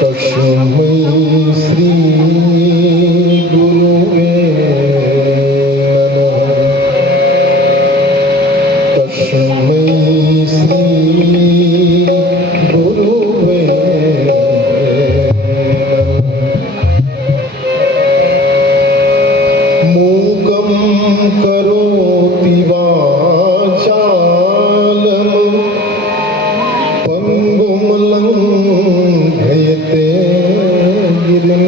तस्मै श्री गुरुवे नमः। तस्मै श्री गुरुवे नमः। मूकं करोति वाचालं पंगुं लंघयते गिरिं।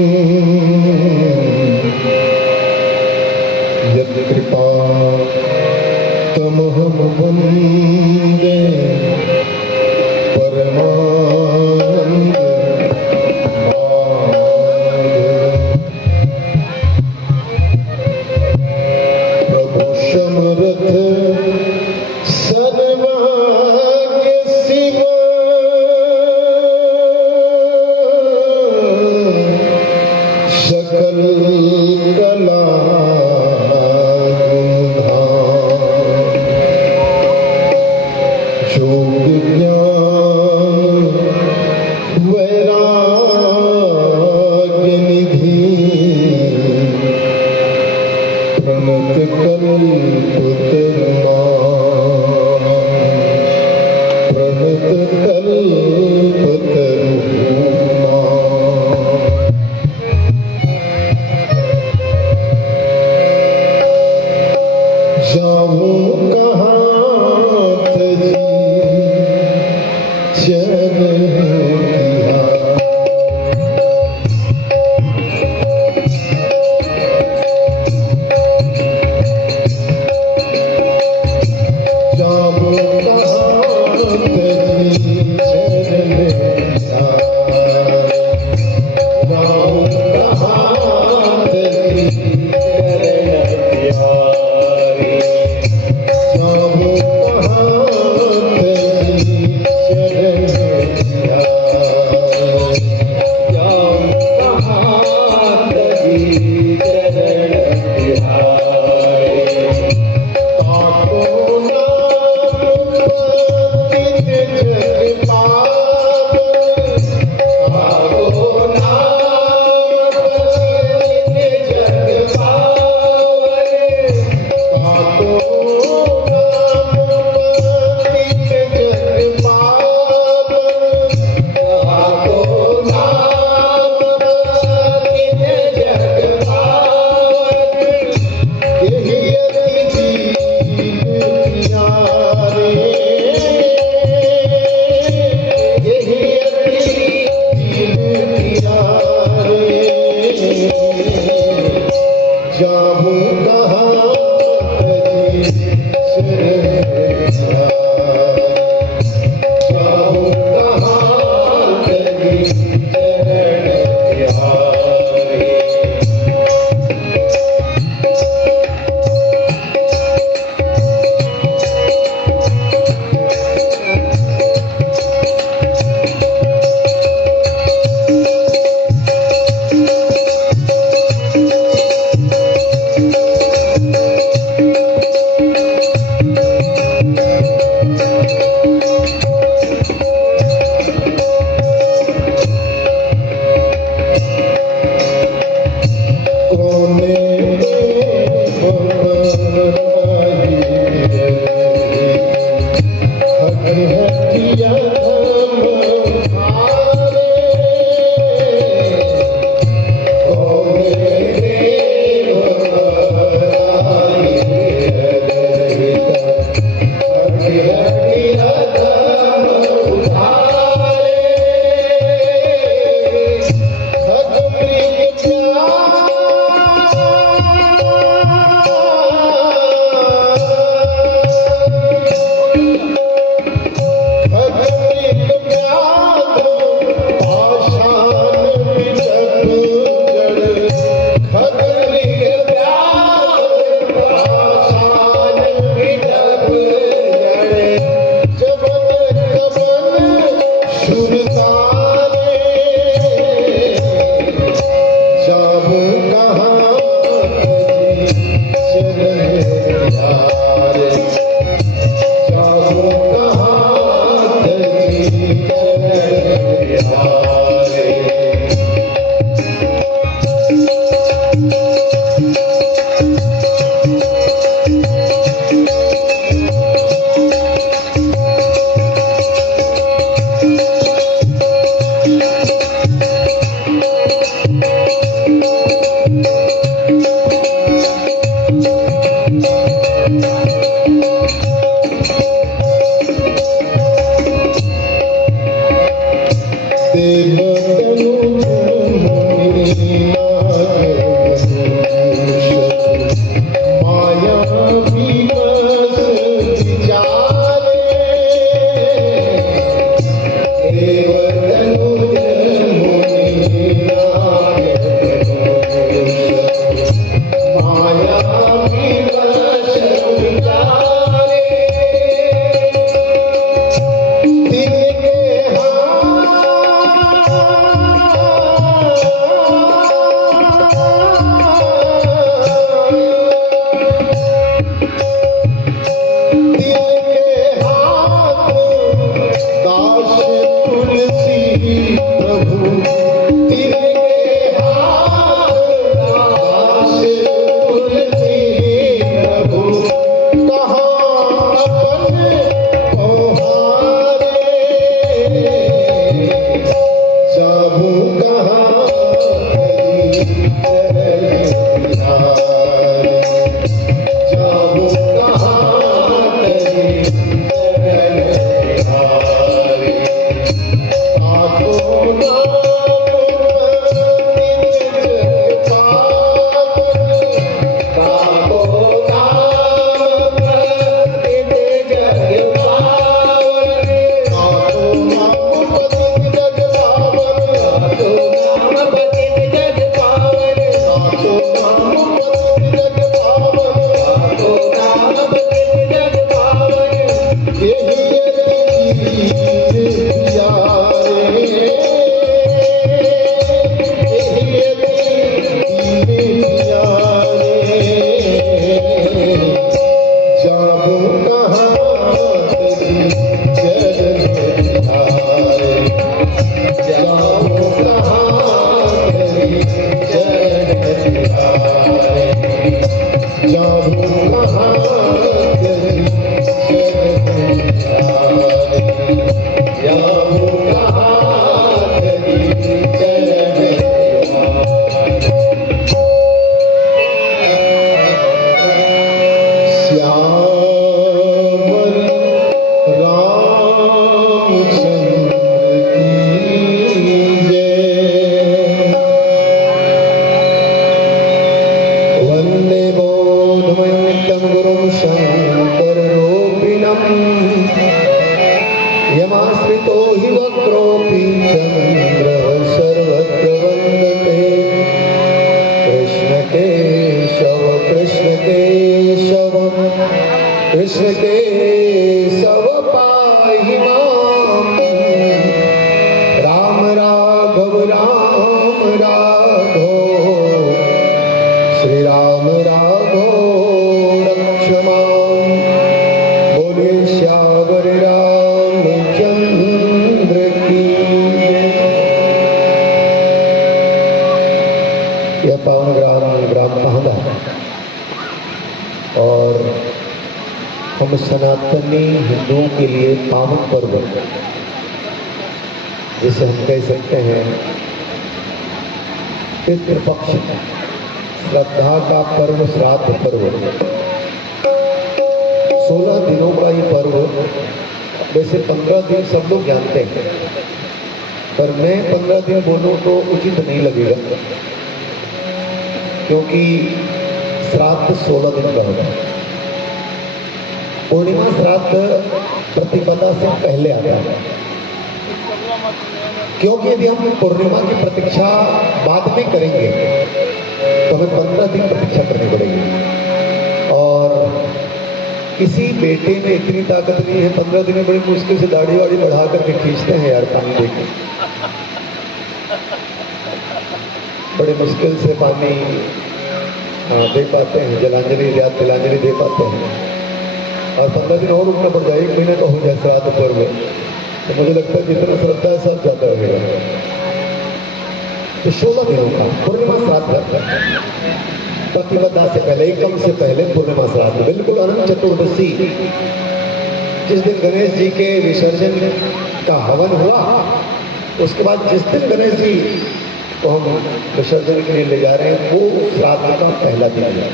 यत्कृपातमहं वन्दे परमानन्दमाधवम्। प्रभु समर्थ सर्वज्ञ शिव, सकल कला योग ज्ञान वैराग्य निधि। प्रणत कल्पतरुणा, प्रणत कल्पतरुणा। जाऊं कहाँ तजी चरण दिया। जाऊं कहाँ तजी चरण दिया। जाऊं कहाँ तजी चरण दिया। समग्रोऽपि चन्द्रः सर्वत्र वन्दते कृष्ण केशव पाहि माम् राम राघव श्री राम राघव रक्ष माम्। बोलिए श्यावर रामचंद्र की। यह पावन ग्राम महदा और हम सनातनी हिंदुओं के लिए पावन पर्व जिसे हम कह सकते हैं पितृपक्ष श्रद्धा का पर्व, श्राद्ध पर्व। 16 दिनों का ये पर्व, वैसे 15 दिन सब लोग जानते हैं, पर मैं 15 दिन बोलूं तो उचित नहीं लगेगा, क्योंकि श्राद्ध 16 दिन का होता है। पूर्णिमा श्राद्ध प्रतिपदा से पहले आता है, क्योंकि यदि हम पूर्णिमा की प्रतीक्षा बाद में करेंगे तो हमें 15 दिन प्रतीक्षा करनी पड़ेगी। और किसी बेटे में इतनी ताकत नहीं है, 15 दिन में बड़ी मुश्किल से दाढ़ी वाड़ी बढ़ा करके खींचते हैं यार पानी देके, बड़े मुश्किल से पानी दे पाते हैं, जलांजलि तिलांजलि दे पाते हैं। और 15 दिन और रुकना पड़ जाए, 1 महीने का हो जाए श्राद्ध पर्व, तो मुझे लगता है जितना श्रद्धा है सब जाता रहेगा। तो 16 दिनों का पूर्णिमा श्राद्ध प्रतिपदा से पहले, एकम से पहले पूर्णिमा श्राद्ध, बिल्कुल अनंत चतुर्दशी, जिस दिन गणेश जी के विसर्जन का हवन हुआ, उसके बाद जिस दिन गणेश जी को हम विसर्जन के लिए ले जा रहे हैं, वो श्राद्ध का पहला दिन है,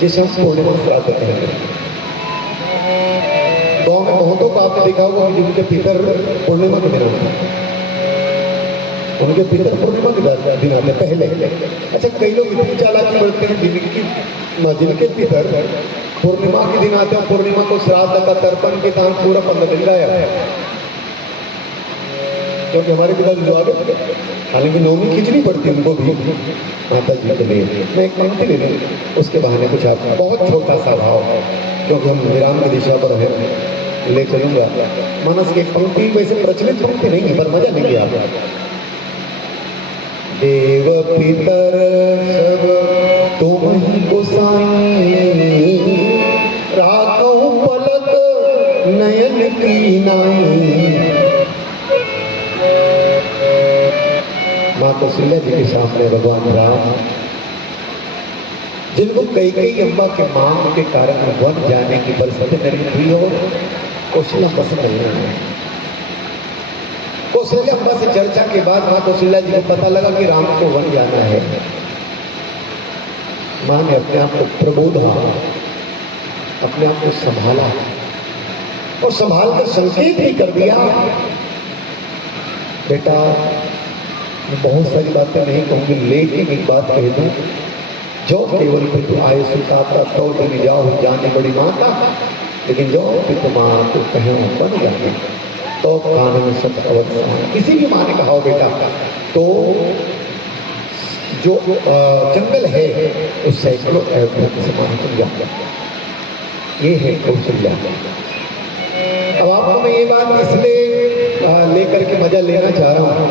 जिसे हम पूर्णिमा श्राद्ध कहेंगे। गाँव में बहुतों को आपने देखा होगा कि जिनके पितर पूर्णिमा के दिन आते हैं, उनके पितर पूर्णिमा के दिन आते पहले। अच्छा, कई लोग इतनी चालाकी बरतते हैं, जिनके पितर पूर्णिमा के दिन आते हैं, पूर्णिमा को श्राद्ध का तर्पण के दान पूरा 15 दिन गाया है, क्योंकि हमारे पिताजी जो आगे, हालांकि नौमी खींचनी पड़ती है उनको भी माता जी के लिए। मैं एक पंक्ति ले लूँ, उसके बहाने कुछ आपका बहुत छोटा सा भाव, क्योंकि हम विराम की दिशा पर हैं, ले चलूंगा। मानस की एक पंक्ति, वैसे प्रचलित पंक्ति नहीं है, पर मजा लेंगे आप। देव पितर सब तुम ही गोसाई, राखो पलक नयन की नाई। माँ कौशल्या जी के सामने भगवान राम, जिनको कई अम्बा के मांग के कारण वन जाने की परिस्थिति निर्मित हुई हो, कौशल्या पसंद नहीं है। कौशल्या अम्बा से चर्चा के बाद माँ कौशल्या जी को पता लगा कि राम को वन जाना है। माँ ने अपने आप को प्रबोधा, अपने आप को संभाला और संभाल कर संकेत भी कर दिया, बेटा मैं बहुत सारी बातें नहीं कहूंगी, लेकिन एक बात कह दूं, जो केवल पितु आए सुताता तो दिन जाओ जाने बड़ी माता, लेकिन जो पितु माँ को कहें बन जाए तो कानून सब अवश्य। किसी भी माँ ने कहा हो बेटा, तो जो जंगल है उस सैकड़ों अयोध्या से माने तुम जाओ, ये है कौशल्या। अब आपको मैं ये बात इसलिए लेकर के मजा लेना चाह रहा हूँ,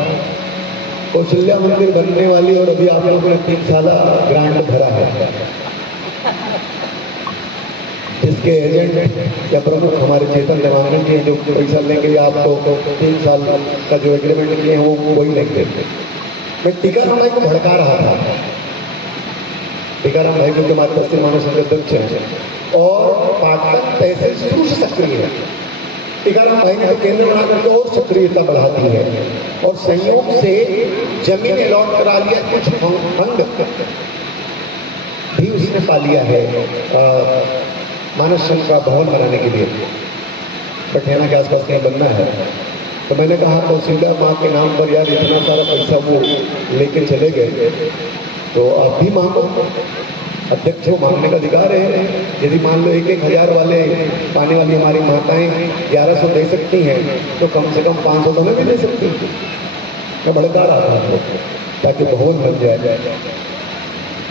कौशल्या मंदिर बनने वाली और अभी आप लोगों ने 3 साल ग्रांट भरा है, इसके एजेंट या प्रमुख हमारे चेतन देवांगन जी जो पैसा लेंगे आपको 3 साल का जो एग्रीमेंट किए हैं वो वही लेंगे। मैं टीकाराम भाई को भड़का रहा था, टीकाराम भाई क्योंकि हमारे बस्ती मानव संघ अध्यक्ष हैं और पाटन तहसील शुरू से सक्रिय है। टीकाराम भाई ने तो केंद्र बना करके और सक्रियता बढ़ा दी है और संयोग से जमीन अलॉट करा लिया, कुछ फंड भी उसने पा लिया है मानव संघ का भवन बनाने के लिए, पटियाला के आसपास कहीं बनना है। तो मैंने कहा कौशल्या माँ के नाम पर यार इतना सारा पैसा वो लेके चले गए, तो आप भी मांगो। अध्यक्ष को मांगने का अधिकार है। यदि मान लो 1,000 वाले पाने वाली हमारी माताएं 1100 दे सकती हैं, तो कम से कम 500 तो हमें भी दे सकती हैं। मैं भड़का रहा था ताकि भवन बन जाए।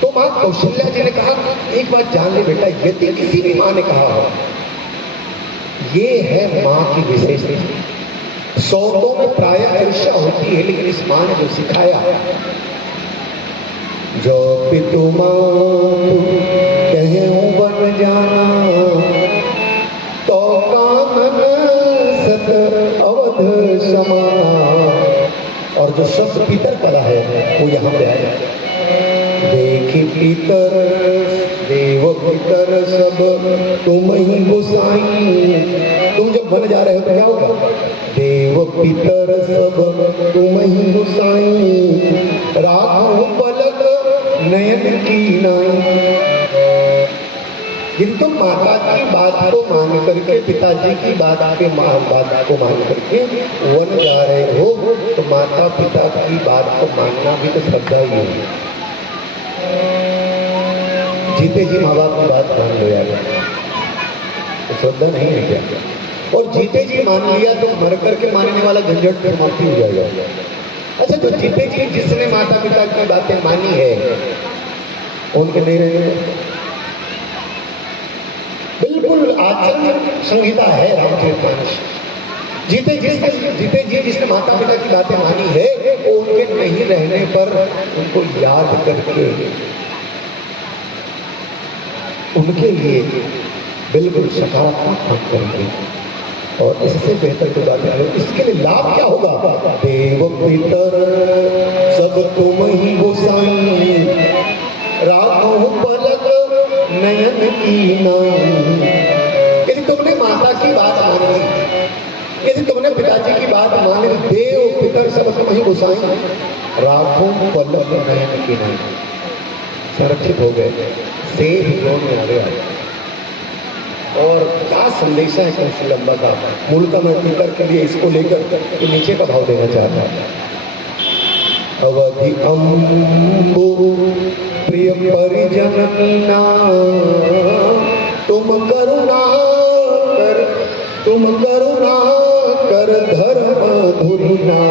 तो माँ कौशल्या जी ने कहा, एक बात जान ले बेटा, यदि किसी भी माँ ने कहा हो, ये है माँ की विशेषता। सौतों में प्राय ईर्ष्या होती है, लेकिन इस माँ ने जो सिखाया, जो पितु मातु कहूं बन जाना, तो कानन सत अवध समाना। और जो शब्द पितर पड़ा है वो यहाँ पे आया, देखी पितर देव पितर सब तुम ही गोसाई। तुम जब बन जा रहे हो तो क्या होगा? देव पितर सब तुम ही गोसाई, राखो पलक नयन की नाई। यदि तुम माता की बात को मान करके, पिताजी की बात को मान करके वन जा रहे हो, तो माता पिता की बात को मानना भी तो श्रद्धा ही है। जीते जी माँ बाप की बात मान लो यार, तो श्रद्धा नहीं है क्या? और जीते जी मान लिया तो मर करके मानने वाला झंझट समाप्ति हो जाएगा। अच्छा, तो जीते जी जिसने माता पिता की बातें मानी है, उनके नहीं रहेंगे। बिल्कुल आचरण संहिता है रामचरितमानस। जीते जी जिसने माता पिता की बातें मानी है, वो उनके नहीं रहने पर उनको याद करके उनके लिए बिल्कुल सकारात्मक काम करेंगे। और इससे बेहतर कोई बात नहीं। इसके लिए लाभ क्या होगा? देव पितर सब तुम ही गोसाई, राखो पलक नयन की नाई। यदि तुमने माता की बात मानी, यदि तुमने पिताजी की बात मानी, देव पितर सब तुम ही गोसाई, राखो पलक नयन की नाई। संरक्षित हो गए, सेफ जोन में आ गया। और क्या संदेशा है कौशलम्बा का। मूलतः मैं पितर के लिए इसको लेकर तो नीचे का भाव देना चाहता हूँ। अवधि अम्बु प्रिय परिजन मीना, तुम करुणा कर धर्म धुरीना।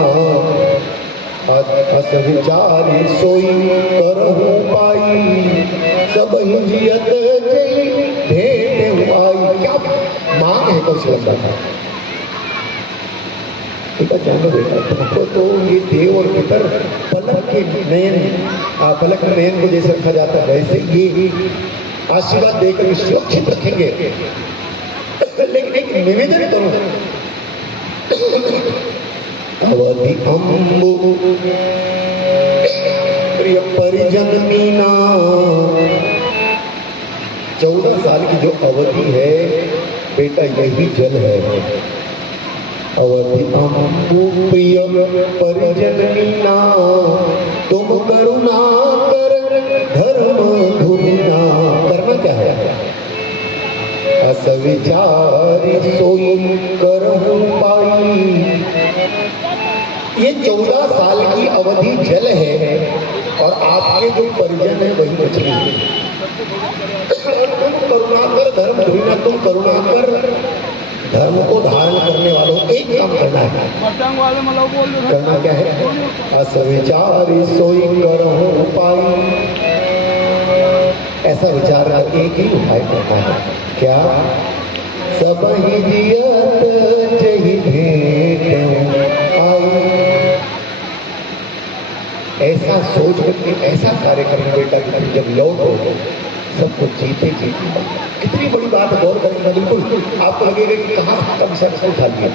अस विचारी सोई करहु पाई, सब ही जियत जई भेंट आई। क्या मांग है कौशलम्बा का? जानो बेटा, तुमको तो ये देव और पितर पलक के नयन को जैसे रखा जाता है, वैसे ये आशीर्वाद देकर सुरक्षित रखेंगे। लेकिन एक निवेदन करो, अवधि अम्बु प्रिय परिजन मीना। 14 साल की जो अवधि है बेटा, यही जल है। अवधि अम्बु प्रिय परिजन मीना, तुम करुणा कर धर्म धुरीना। करना क्या है? अस विचारी सोई करहु पाई। ये 14 साल की अवधि जल है और आपके जो परिजन है वही मछली है। तुम करुणा कर धर्म धुरीना, तुम करुणा कर धर्म को धारण करने वालों एक काम करना है। करना क्या है? अस विचारी सोई करहु पाई। ऐसा विचार एक ही उपाय करना है। क्या? सब ही जियत जही भेंट आई। ऐसा सोच करके ऐसा कार्य करना बेटा कि जब लौटो सब कुछ जीते जीते। कितनी बड़ी बात है, गौर करेंगे। बिल्कुल आपको लगेगा कि कहाँ का विषय से उठा लिया,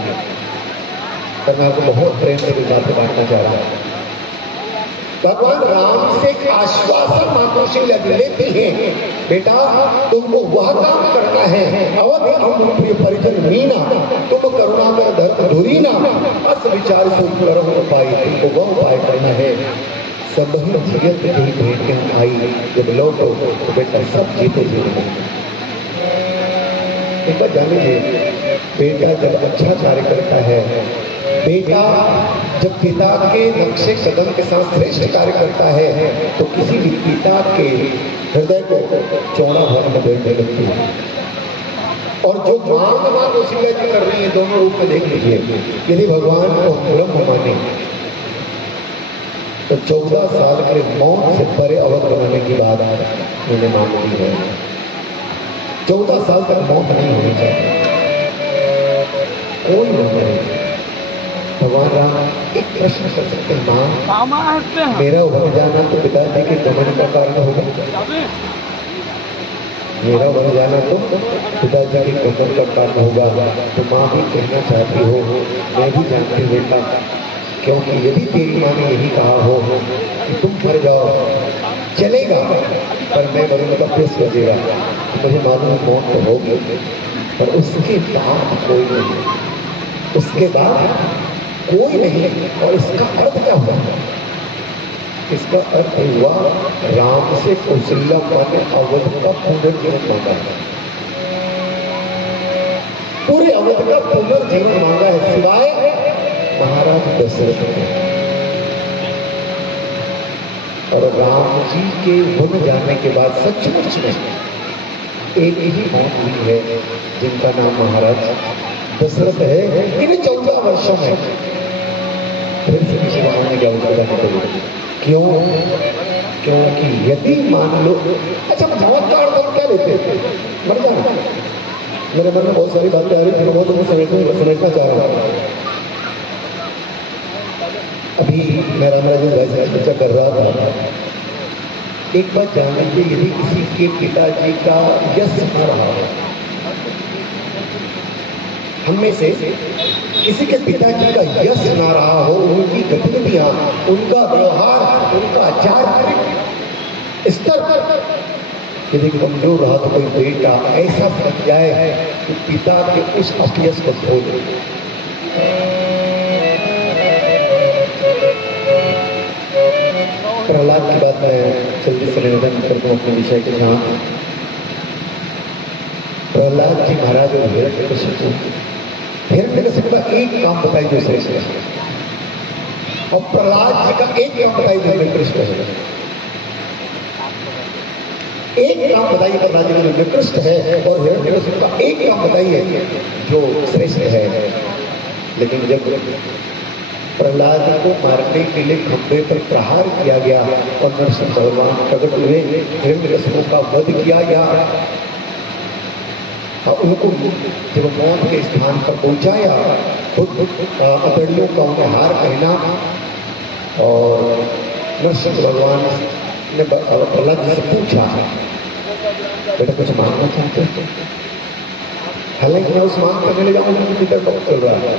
पर मैं आपको बहुत प्रेम से बातें बांटना चाह रहा हूँ। भगवान राम से आश्वासन मां कौशल्या लेती है, बेटा तुमको वह काम करना है। अवधि अम्बु प्रिय परिजन मीना, तुम करुणा कर धर्म धुरीना। अस विचार से करहु पाई, तुमको वह उपाय करना है। सब ही जियत जही भेंट आई। जब लौटो तो बेटा सब जीते जीते। एक बात जान लीजिए, बेटा जब अच्छा कार्य करता है बेटा जब पिता के नक्शे कदम के साथ श्रेष्ठ कार्य करता है तो किसी भी पिता के हृदय को चौड़ा होने में देर नहीं लगती है। और जो मां को शिकायत कर रही है दोनों रूप में देख लीजिए। यदि भगवान को ब्रह्म माने तो 14 साल के मौत से परे अवध बनाने की बात मैंने मान ली है। 14 साल तक मौत नहीं होनी चाहिए, कोई नहीं। भगवान राम एक प्रश्न कर सकते हैं, माँ मेरा उभर जाना तो पिताजी के गमन का कारण होगा, मेरा उभर जाना तो पिताजी के गमन का कारण होगा। तो माँ भी कहना चाहती हो, मैं भी जानती हूँ बेटा, क्योंकि यदि तेरी माँ ने यही कहा हो कि तुम मर जाओ चलेगा पर मैं मरूंगा फिर बजेगा, तो मुझे मालूम मौत तो होगी, पर उसके बाद कोई नहीं, उसके बाद कोई नहीं। और इसका अर्थ क्या हुआ? इसका अर्थ हुआ राम से कौशल्या माँ ने अवध का पुनर्जीवन मांगा है, पूरे अवध का पुनर्जीवन मांगा है, सिवाय महाराज दशरथ ने। और राम जी के वन जाने के बाद सचमुच में एक ही मौत हुई है जिनका नाम महाराज दशरथ है। इन 14 वर्षों में फिर से किसी ने क्या बताया? क्यों? क्योंकि यदि मान लो, अच्छा मौत का अर्थ क्या लेते थे? मर जाना। मेरे मन में बहुत सारी बातें आ रही थी, बहुत समझना चाह रहा हूँ। अभी मैं रामराजन भाई से चर्चा कर रहा था, एक बात जान लीजिए, यदि किसी के पिताजी का यश न रहा है, हमें से किसी के पिताजी का यश ना रहा हो, उनकी गतिविधियां, उनका व्यवहार, उनका आचार स्तर यदि कमजोर रहा तो कोई बेटा ऐसा बन जाए कि पिता के उस अपयश को धो दे। प्रहलाद की बात मैं जल्दी से निवेदन करता हूँ अपने विषय के साथ। प्रहलाद जी महाराज और हिरण्यकशिपु का एक काम बताई जो श्रेष्ठ है, और प्रहलाद जी का एक काम बताई जो निकृष्ट है। एक काम बताइए प्रहलाद जी का जो निकृष्ट है, और हिरण्यकशिपु का एक काम बताइए जो श्रेष्ठ है। लेकिन जब प्रहलाद को मारने के लिए खंभे पर प्रहार किया गया और नरसिंह भगवान प्रकट हुए, हिरण्यकशिपु का वध किया गया और उनको जब मौत के स्थान पर पहुंचाया तो अतड़ियों का उन्हें हार पहना, और नरसिंह भगवान ने प्रहलाद से पूछा, बेटा कुछ मांगना चाहते हो? हालांकि मैं उस मांग करने ले जाऊंगा मुझे भीतर टॉप चल रहा है,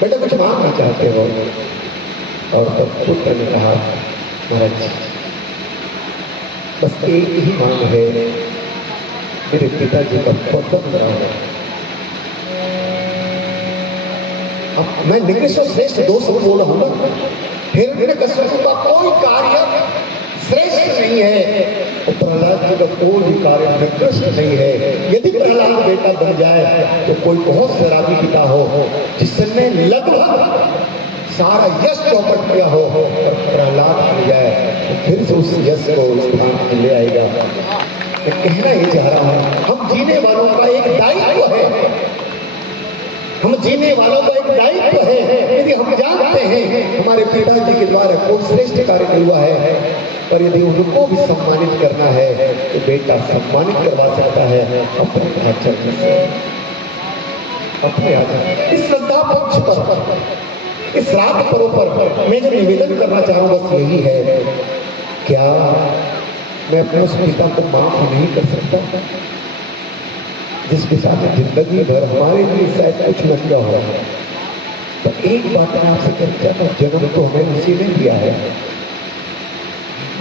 बेटा कुछ मांगना चाहते हो? और तब पुत्र ने कहा, महाराज बस एक ही मांग है, मेरे पिताजी का पतन ना हो। अब मैं निकृष्ट और श्रेष्ठ दो शब्द बोला हूं ना, हिरण्यकशिपु का कोई कार्य श्रेष्ठ नहीं है और प्रहलाद जी का कोई कार्य निकृष्ट नहीं है। यदि प्रहलाद बेटा बन जाए तो कोई बहुत शराबी पिता हो जिसने लगभग सारा यश चौपट किया हो और प्रहलाद बन जाए तो फिर से उस यश को स्थान में ले आएगा। मैं कहना ही चाह रहा हूं, हम जीने वालों का एक दायित्व है, हम जीने वालों का एक दायित्व है। यदि हम जानते हैं हमारे पिताजी के द्वारा कोई श्रेष्ठ कार्य नहीं हुआ है, और यदि उनको भी सम्मानित करना है तो बेटा सम्मानित करवा सकता है अपने आचरण से, अपने आचरण। इस श्रद्धा पक्ष पर, इस श्राद्ध पर्व पर मैं जो निवेदन करना चाहूँ बस यही है, क्या मैं अपने उस पिता को माफ नहीं कर सकता जिस पिता ने जिंदगी भर हमारे लिए शायद कुछ न किया हो? तो एक बात मैं आपसे कहता हूं, जन्म तो हमें उसी ने दिया है,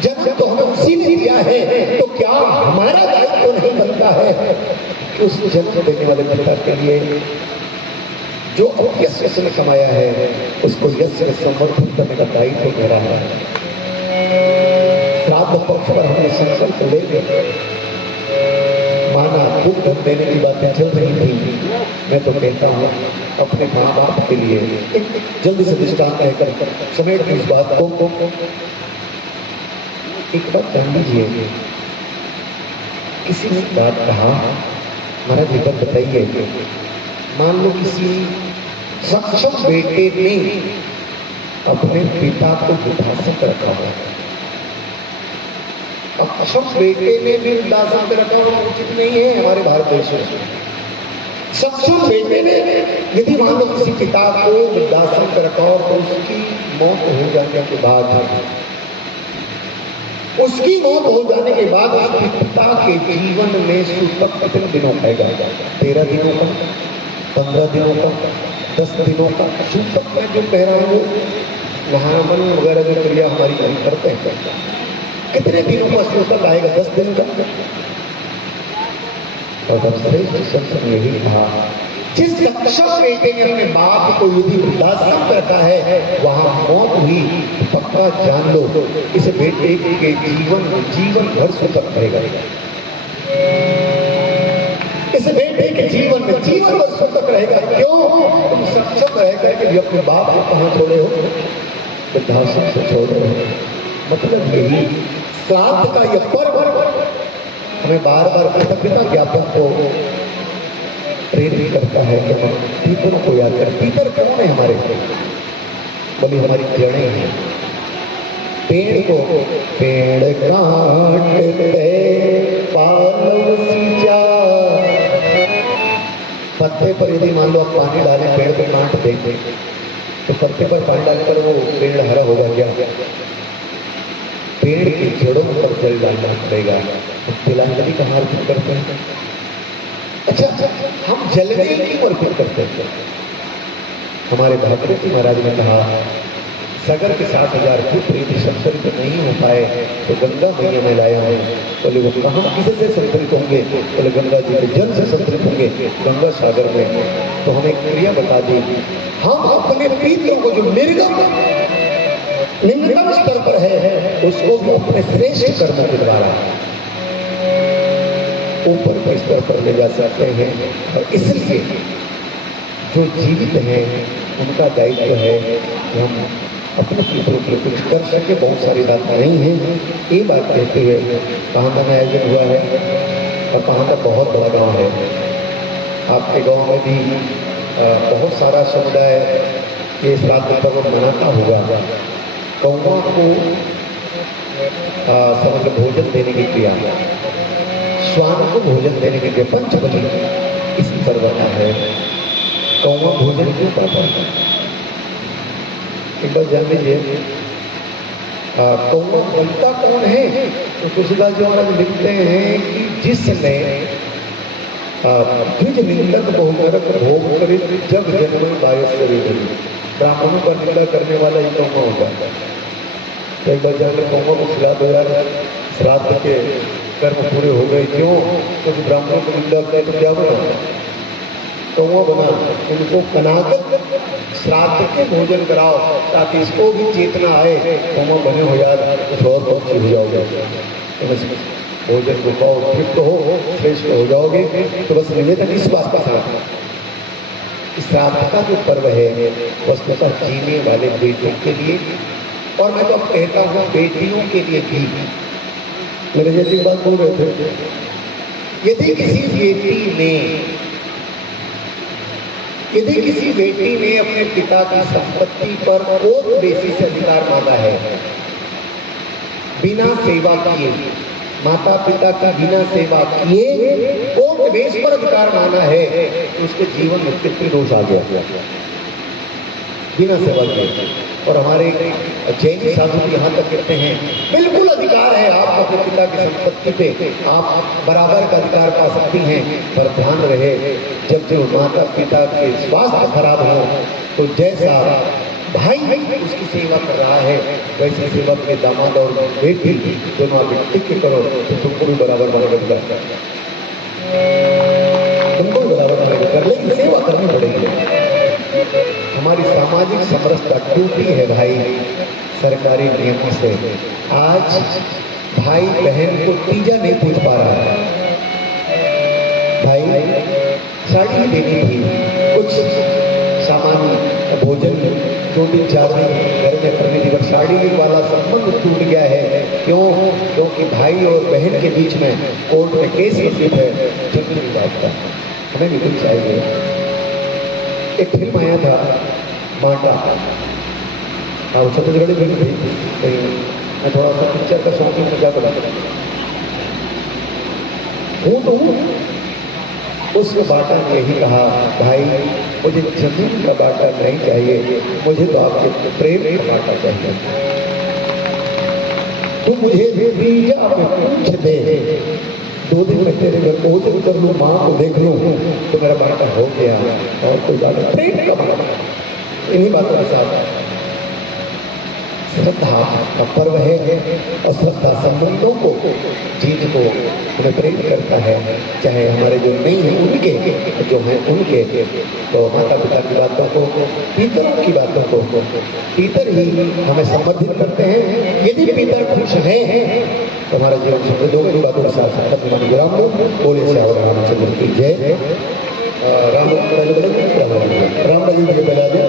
जन्म तो हमें उसी ने दिया है, तो क्या हमारा दायित्व नहीं बनता है कि उस जन्म देने वाले पिता के लिए जो यश उसने कमाया है उसको यश में समर्थन करने का दायित्व मेरा है। श्राद्ध पक्ष पर हमने संकल्प ले माना खूब धन देने की बातें चल रही थी। मैं तो कहता हूँ अपने माँ बाप के लिए एक जल्दी से दृष्टांत कहकर समेट इस बात को एक बात जान लीजिए। किसी ने बात कहा, महाराज जी पर बताइए, मान लो किसी सक्षम बेटे ने अपने पिता को वृद्धाश्रम पर रखा हुआ, अक्षम बेटे ने भी वृद्धाश्रम पर रखा हुआ उचित नहीं है हमारे भारत देश में। सक्षम बेटे ने यदि मान लो किसी पिता को वृद्धाश्रम पर रखा हो तो उसकी मौत हो जाने के बाद उसके पिता के जीवन में सूतक कितने दिनों का आएगा? 13 दिनों का, 15 दिनों का, 10 दिनों का। सूतक में जो कह रहा हूँ महामन वगैरह जो क्रिया हमारी हम करते हैं, कितने दिनों का सूतक आएगा? 10 दिन का। और श्रेष्ठ संत ने यही कहा, जिस सक्षम बेटे ने अपने बाप को यदि वृद्धाश्रम पर रखा है वहां मौत हुई तो पक्का जान लो इस बेटे के जीवन भर सूतक रहेगा। इस बेटे के जीवन भर सूतक रहेगा। क्यों? तुम सक्षम रहेगा कि अपने बाप को कहां छोड़े हो? वृद्धाश्रम से छोड़ रहे हो। मतलब यही श्राद्ध का यह पर्व हमें बार बार कृतज्ञता ज्ञापन को प्रेरित करता है कि हम पितरों को याद करें। पितर कौन है हमारे? बोले हमारी जड़ें हैं। पेड़ को पेड़ काटते पालव सींचा, पत्ते पर यदि मान लो आप पानी डालें, पेड़ को काट देंगे तो पत्ते पर पानी डालकर वो पेड़ हरा होगा क्या? पेड़ की जड़ों पर जल डालना पड़ेगा। तिलांजलि का अर्पित करते हैं। अच्छा, हम जलने की अर्पित करते हैं। हमारे भागवत जी महाराज ने कहा, सागर के 7000 पुत्र यदि संतरित नहीं हो पाए तो गंगा मैया में लाया हूँ। बोले वो कहाँ किससे संतरित होंगे? बोले गंगा जी के जल से संतरित होंगे, गंगा सागर में। तो हमें क्रिया बता दी, हम अपने पितरों को जो निम्नतम स्तर पर है उसको भी अपने श्रेष्ठ कर्मों के द्वारा ऊपर के स्तर पर ले जा सकते हैं। और इसलिए जो जीवित हैं उनका दायित्व है कि हम अपने पितरों के लिए कुछ कर सके। बहुत सारी बात नहीं है। ये बात कहते हुए कहाँ का आयोजन हुआ है और कहाँ का बहुत बड़ा गांव है। आपके गांव में भी बहुत सारा समुदाय ये श्राद्ध पर्व मनाता हुआ। कौवा को समझ भोजन देने की क्रिया, श्वान को भोजन देने के लिए पंचबली इस पर्व का है। कौवा भोजन क्यों पाता है? एक बार जान लीजिए, कौवा बोलता कौन है? तो तुलसीदास जी महाराज लिखते हैं कि जिसने द्विज निंदक बहुनरक भोग करे जब जन्म बायस शरीर, ब्राह्मणों का निंदा करने वाला ही कौवा होता है। तो एक बार जाकर कौवा को खिला दो यार, श्राद्ध के कर्म पूरे हो गए। क्यों? क्योंकि ब्राह्मणों को निंदा करे तो क्या बना? कौवा बना। उनको कनागत श्राद्ध के भोजन कराओ ताकि इसको भी चेतना आए। कौवा बने हो यार, कुछ और पक्षी हो जाओगे, भोजन को खाओ, तृप्त हो, श्रेष्ठ हो जाओगे। तो बस निवेदन इस बात का साथ श्राद्ध का जो पर्व है वस्तुतः जीने वाले बेटों के लिए, और मैं तो अब कहता हूँ बेटियों के लिए भी। मेरे जैसी बात बोल रहे थे, यदि किसी बेटी ने अपने पिता की संपत्ति पर कोर्ट बेसिस से अधिकार मांगा है, बिना सेवा किए, माता पिता की बिना सेवा किए कोर्ट बेस पर अधिकार मांगा है, तो उसके जीवन में कितनी दोष आ गया बिना सेवा किए। और हमारे जैन साधु यहाँ तक कहते हैं बिल्कुल अधिकार है, आप अपने पिता की संपत्ति पे आप बराबर का अधिकार पा सकती हैं, पर ध्यान रहे जब जो माता पिता के स्वास्थ्य खराब हो तो जैसा भाई उसकी सेवा कर रहा है वैसे सेवा अपने दामाद और बेटी दोनों आप टिक के करो तो तुमको भी बराबर बनेगा, तुमको भी बराबर बनेगा। कर लेकिन सेवा करनी पड़ेगी। हमारी सामाजिक समरसता टूटी है भाई सरकारी नियमों से। आज भाई बहन को तीजा नहीं पूछ पा रहा है। साड़ी देनी थी, कुछ सामान भोजन 2-3 4 दिन घर में करनी थी। जब साड़ी वाला संबंध टूट गया है, क्यों? क्योंकि भाई और बहन के बीच में कोर्ट में केस लंबित है, जल्दी बात का हमें भी कुछ चाहिए। एक फिल्म आया था बाटा, हाँ छत्तीसगढ़ी फिल्म थी, मैं थोड़ा सा पिक्चर का शौकीन में क्या बता हूँ तो उस बाटा ने यही कहा, भाई मुझे जमीन का बाटा नहीं चाहिए, मुझे तो आपके प्रेम का बाटा चाहिए। तू मुझे वीजा पे पूछ दे, 2 दिन में तेरे घर भोजन कर लूँ, माँ को देख लूँ, तो मेरा बाटा हो गया। और कोई बात प्रेम का बाटा। इन्हीं बातों के साथ श्रद्धा का पर्व है और श्रद्धा संबंधों को, चीज को उन्हें प्रेरित करता है, चाहे हमारे जो नहीं है उनके, जो हैं उनके। तो माता पिता की बातों को, पितरों की बातों को, पितर ही हमें संबंधित करते हैं। यदि पितर खुश हैं तो हमारा जीवन समृद्ध होगा। इन बातों के साथ विराम दो। बोले श्याम रामचंद्र की जय। राम राम जी बजा दे।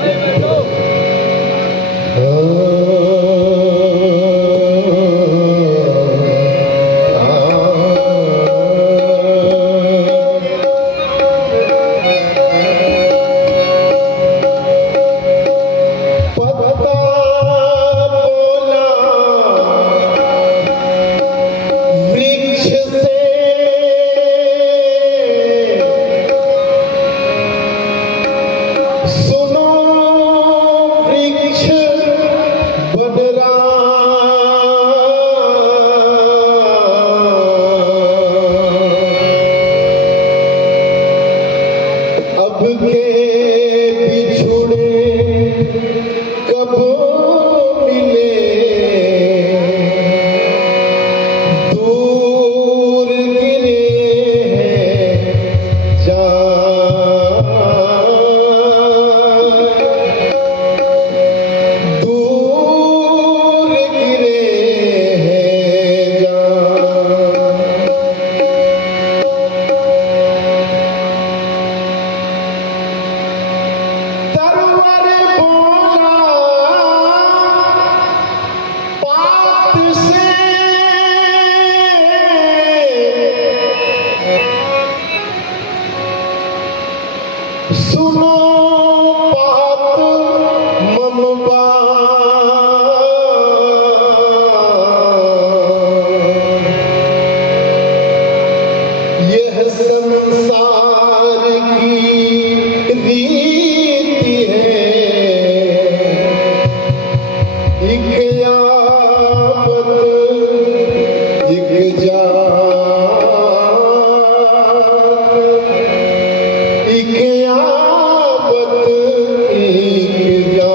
एक आबत एक जा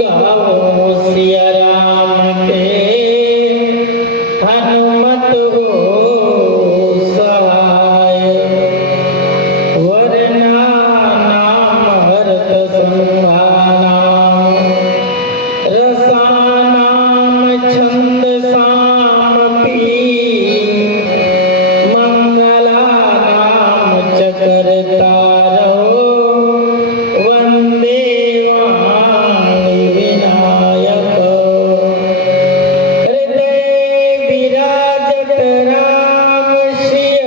गावो सिया राम के हनुमत हो सहाय वरना नाम हरत संहाना रसानाम छंद सामपी मंगला नाम चकरतारो वंदे वाणी विनायक हृदय विराजत राम सिय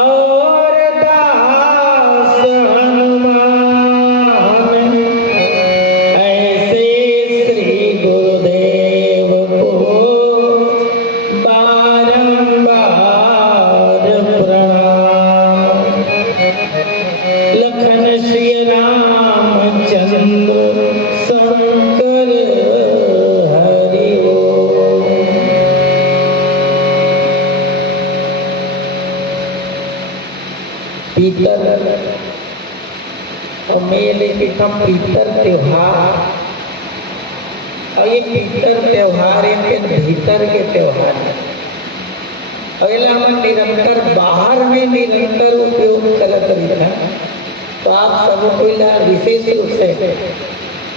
और दास हनुमान ऐसे श्री गुरुदेव को बारंबार प्रणाम। लखन श्री रामचंद्र शंकर हरि ओम। पीतर और मेले के कम पीतर त्योहार और ये पीतर त्योहार इनके भीतर के त्योहार है और हम निरंतर बाहर में निरंतर उपयोग करत रही। तो आप सबको विशेष रूप से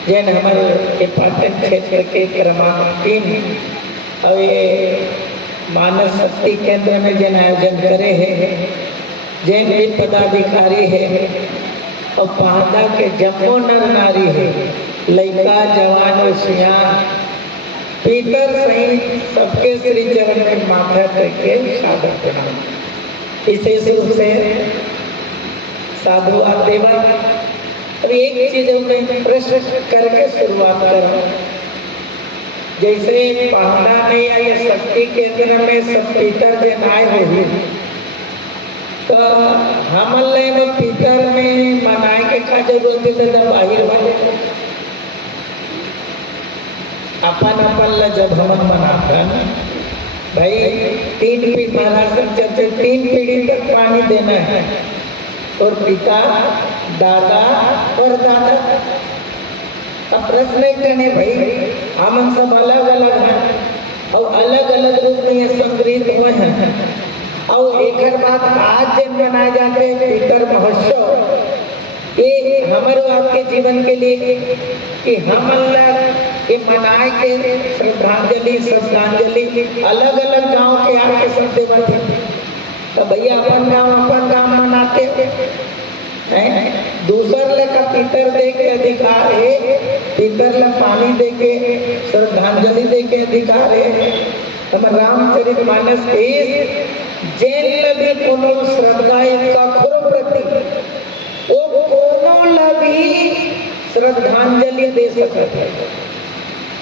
जैन हमारे पाटन क्षेत्र के क्रमांक 3 और ये मानस शक्ति केंद्र में जैन आयोजन करे हैं, जैन भी पदाधिकारी है और पादा के जम्मो नर नारी है, लड़का जवान और सियान पीतर सहित सबके श्री चरण में माथा टेके सादर प्रणाम। विशेष रूप से साधु देवा अब एक चीज में प्रश्न करके शुरुआत करो। जैसे पांडा में या ये शक्ति केंद्र में सब पीतर जन आए होगी तो हमले में पीतर में मनाए के का जरूरत है तो बाहर वाले अपन अपन ला जब हम मनाता ना भाई 3 पीढ़ी महाराज जब 3 पीढ़ी तक पानी देना है और पिता दादा और दादा। अब प्रश्न करने भाई हम सब अलग अलग हैं और अलग अलग रूप में ये संग्रहित हुए हैं और एक बात आज जब मनाए जाते हैं पीतर महोत्सव, ये हमारे आपके जीवन के लिए कि हम अल्लाह ये मनाए के श्रद्धांजलि अलग अलग गांव के आके सब देवा थे। तो भैया अपन गांव मनाते हैं, दूसर का पीतर दे के अधिकार है, पीतर ला पानी दे के श्रद्धांजलि दे के अधिकार है। हम रामचरितमानस के जैन में भी कोनो श्रद्धा का प्रति वो कोनो ला भी श्रद्धांजलि दे सकते हैं।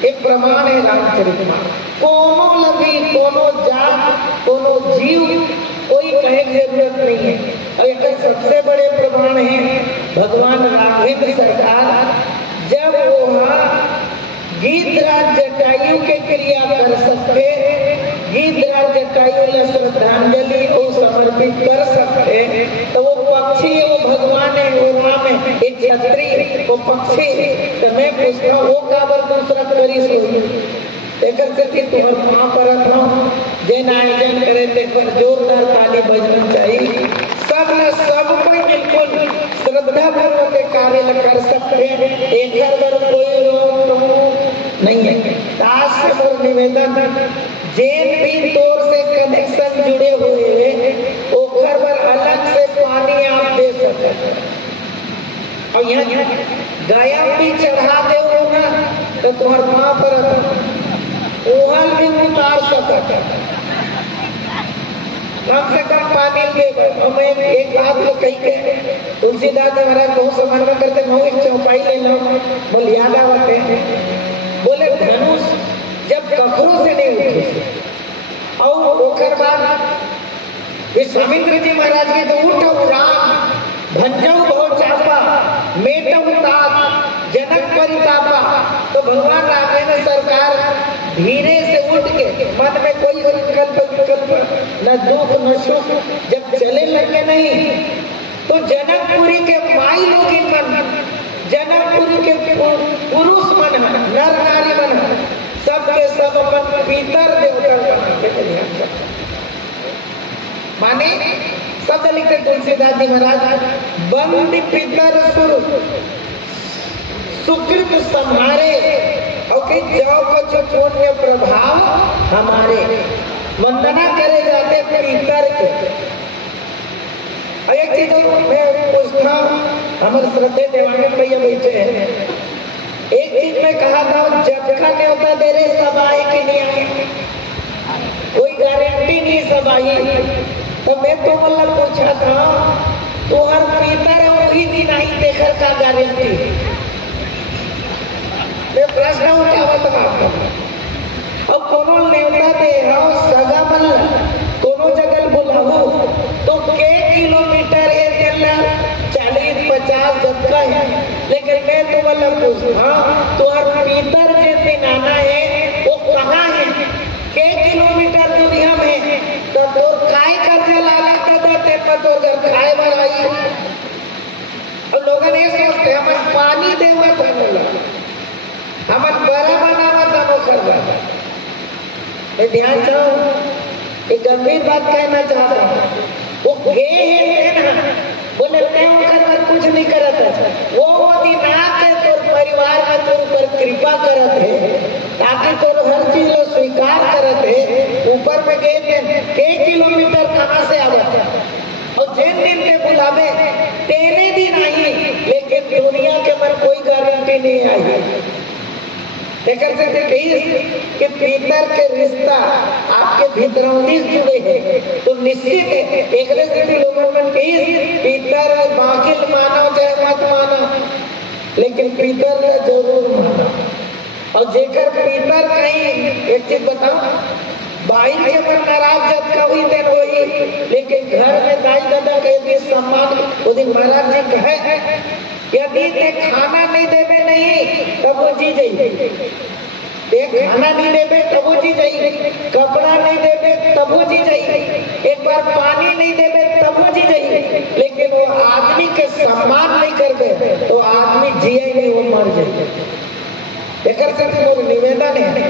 एक प्रमाण है रामचरितमानस। कोनो लगी कोनो जात कोनो जीव कोई कहे की जरूरत नहीं है। और एक सबसे बड़े प्रमाण है भगवान राघवेंद्र सरकार जब वहाँ गीतराज जटायु के क्रिया कर सकते, गीतराज जटायु ला श्रद्धांजलि और समर्पित कर सकते, तो वो पक्षी है, वो भगवान है, वो राम है, एक क्षत्रिय वो पक्षी। तो मैं पूछता वो काबर दूसरा करी सोई एक तुम्हारे वहाँ पर जैन आयोजन करे थे पर जोरदार ताली बजना चाहिए। सब न सब कोई बिल्कुल श्रद्धा पूर्वक कार्य कर सकते हैं, एक कोई रोक नहीं है। दास से और निवेदन जैन भी तौर से कनेक्शन जुड़े हुए हैं, ओखर पर अलग से पानी आप दे सकते हैं और यहाँ गाया भी चढ़ा दे ना तो तुम्हारे वहाँ पर ओहल भी उतार सकता कम से कम पानी दे। मैं एक बात तो कही के तुलसीदास महाराज बहुत समन्वय करते मैं एक चौपाई ले लो बोल याद आवते बोले धनुष जब कखरों से नहीं उठे और ओखर बाद विश्वामित्र जी महाराज के तो उठो राम भंजऊ बहुत चापा मेटऊ तात जनक परितापा। तो भगवान राघवेंद्र सरकार धीरे से उठ के मन में कोई विकल्प न दुख न सुख जब चले लगे नहीं तो जनकपुरी के माई लोग मन जनकपुरी के पुरुष सब अपन पितर देवता बनाते थे। माने शब्द लिखते तुलसीदास जी महाराज, बंद पितर सुर सुकृत सम्हारे, और कि जाओ कुछ पुण्य प्रभाव हमारे। वंदना करे जाते पितर के। और एक चीज मैं पूछता हूँ, हमारे श्रद्धे देवानंद भैया बैठे हैं, एक चीज मैं कहा था, जब का न्योता दे रहे सब आए कि नहीं आए, कोई गारंटी नहीं सब आई। तो मैं तो मतलब पूछा था, तो हर पितर वही दिन आई देखकर का गारंटी। मैं प्रश्न उठावा था आपको। अब कोनो न्योता दे सगा मल कोनो जगह बुलाओ तो के किलोमीटर है, 40-50 जब का है। लेकिन मैं तो मतलब पूछा, तो हर पितर जिस दिन आना है वो कहाँ है, के किलोमीटर दुनिया में, तो काय कर्जा लाले देते तो घर खाए बढ़ाई। और लोगों ने सोचते हम पानी देवा था, बोला हम बड़ा बनावा था, वो कर मैं ध्यान चाहूँ, एक गंभीर बात कहना चाहता हूँ। वो गे है ना, बोले कर कुछ नहीं करत है, वो दिन आके तो परिवार में तो ऊपर कृपा करत है, ताकि तो हर चीज लो स्वीकार करत है। ऊपर में गए के किलोमीटर कहाँ से आवत है, और जिन दिन पे बुलावे तेने दिन आई, लेकिन दुनिया के पर कोई गारंटी नहीं आई। लेकर से कि पितर के रिश्ता आपके भीतरौनी जुड़े हैं, तो निश्चित है एक लोगों में पितर बाकी मानो चाहे मत मानो, लेकिन पितर का जरूर मानो। और जेकर पितर कहीं, एक चीज बताओ, बाहर के पर नाराज जब का हुई दिन वही, लेकिन घर में दाई दादा के सम्मान। वो दिन महाराज जी कहे, यदि ते खाना नहीं देवे नहीं तब वो जी जाइए, खाना नहीं देवे तब वो जी जाइए, कपड़ा नहीं देवे तब वो जी जाइए, एक बार पानी नहीं देवे तब वो जी जाइए, लेकिन वो आदमी के सम्मान नहीं कर दे तो आदमी जिए नहीं, वो मर जाए। लेकर से वो निवेदन है,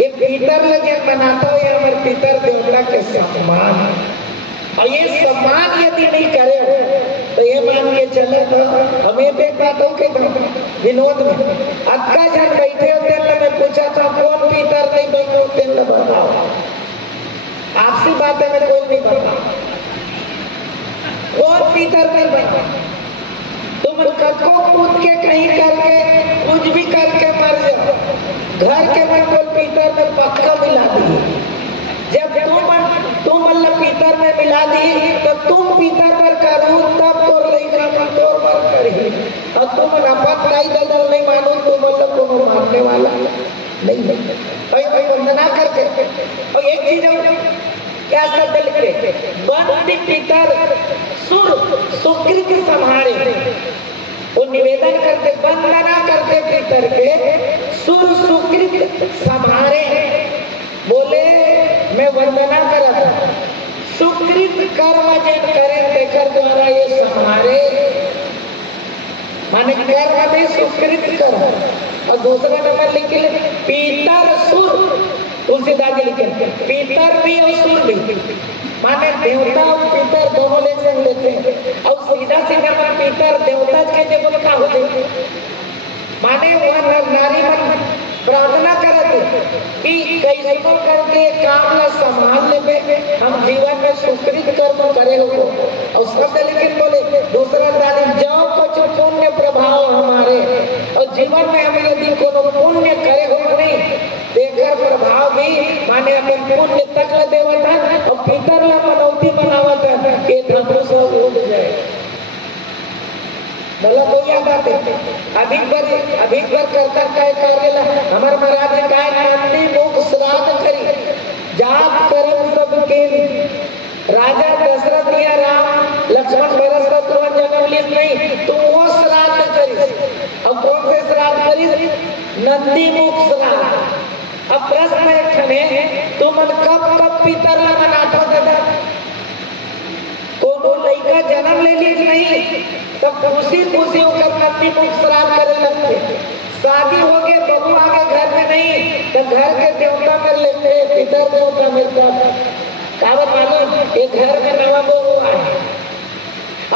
ये पितर लगे बनाता हो, ये हमारे पितर देवता के सम्मान। और ये सम्मान यदि नहीं करे तो ये मान के चले, तो हमें देख बातों के विनोद में अक्का जन बैठे होते, मैं पूछा था कौन पितर नहीं बैठे होते, बताओ। आपसी बातें में कोई नहीं बता, कौन पितर नहीं बता। तुम कको कूद के कहीं करके कुछ भी करके मर जाओ, घर के में कोई पितर में पक्का मिला दिए। जब तुम मतलब पितर में मिला दी तो तुम पितर पर करो, तब तो लड़का मन तोर पर करी। और तुम नपत नहीं दल नहीं मानो तो मतलब कोनो मानने वाला नहीं। भाई वंदना करके। और एक चीज क्या शब्द लिखते, बंद पितर सुर सुकृत संभारे, वो निवेदन करते, वंदना करते पितर के, सुर सुकृत संभारे। बोले मैं वंदना करा था, सुकृत कर्म जिन करे देकर द्वारा ये संहारे, माने कर्म में सुकृत कर्म। और दूसरा नंबर लिखे पितर सुर, तुलसीदास जी लिखे पितर भी और सुर भी, माने देवता और पितर दोनों ले संग लेते हैं। और सीधा सीधा पितर देवता के जब का हो जाए, माने वह नारी मन प्रार्थना करते कि कैसे करके काम ला संभाल ले, हम जीवन में सुकृत कर्म करे हो। और शब्द लेकिन बोले दूसरा तारीफ, जाओ कुछ पुण्य प्रभाव हमारे, और जीवन में हम यदि कोनो पुण्य करे हो नहीं देकर प्रभाव भी, माने अपन पुण्य तक ल देवत है, और पितर ला मनौती बनावत है कि धर्म सब उड़ जाए। बोला तो याद आते अधिक बार करता काय करेला हमार महाराज ने कहा, नंदी मुख श्राद्ध करी जाप करम सब के, राजा दशरथ या राम लक्ष्मण भरत शत्रुघ्न जन्म ली नहीं, तो वो श्राद्ध करी। अब कौन से श्राद्ध करी, नंदी मुख श्राद्ध। अब प्रश्न है, तुम कब पितर ला मनाता था, कोनो लड़का जन्म ले ली नहीं तब खुशी होकर नंदी मुख श्राद्ध करे लगते। शादी हो गए, बहू आगे घर में नहीं तो घर के देवता कर लेते, पितर देवता मिलता। कावत मालूम एक घर में नवा बहू आए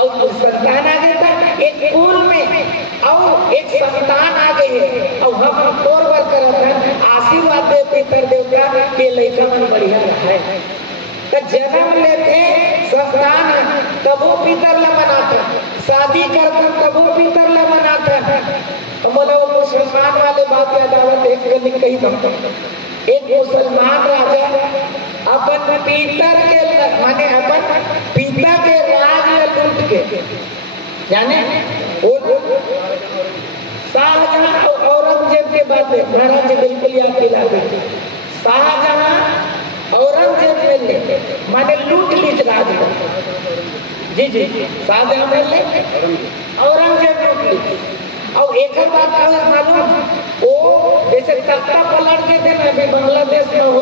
और संतान आ गया था एक कुल में और एक संतान आ गई है और हम तोर बर करत आशीर्वाद दे पितर देवता के लड़का मन बढ़िया है। तो जन्म लेते संतान तबो पितर ला मनाता, शादी करता तबो पितर ला मनाता। तो बोला वो मुसलमान वाले बात याद आवत एक गली कही दम। एक मुसलमान राजा अपन पितर के माने अपन पिता के राज में लूट के जाने वो शाहजहां और औरंगजेब के बात है महाराज जी बिल्कुल याद दिला देते। शाहजहां औरंगजेब में ले माने लूट लीज राज जी जी शाहजहां में ले औरंगजेब लूट लीज। और एक बात का मालूम वो जैसे तख्ता पलट के थे ना अभी बांग्लादेश में हो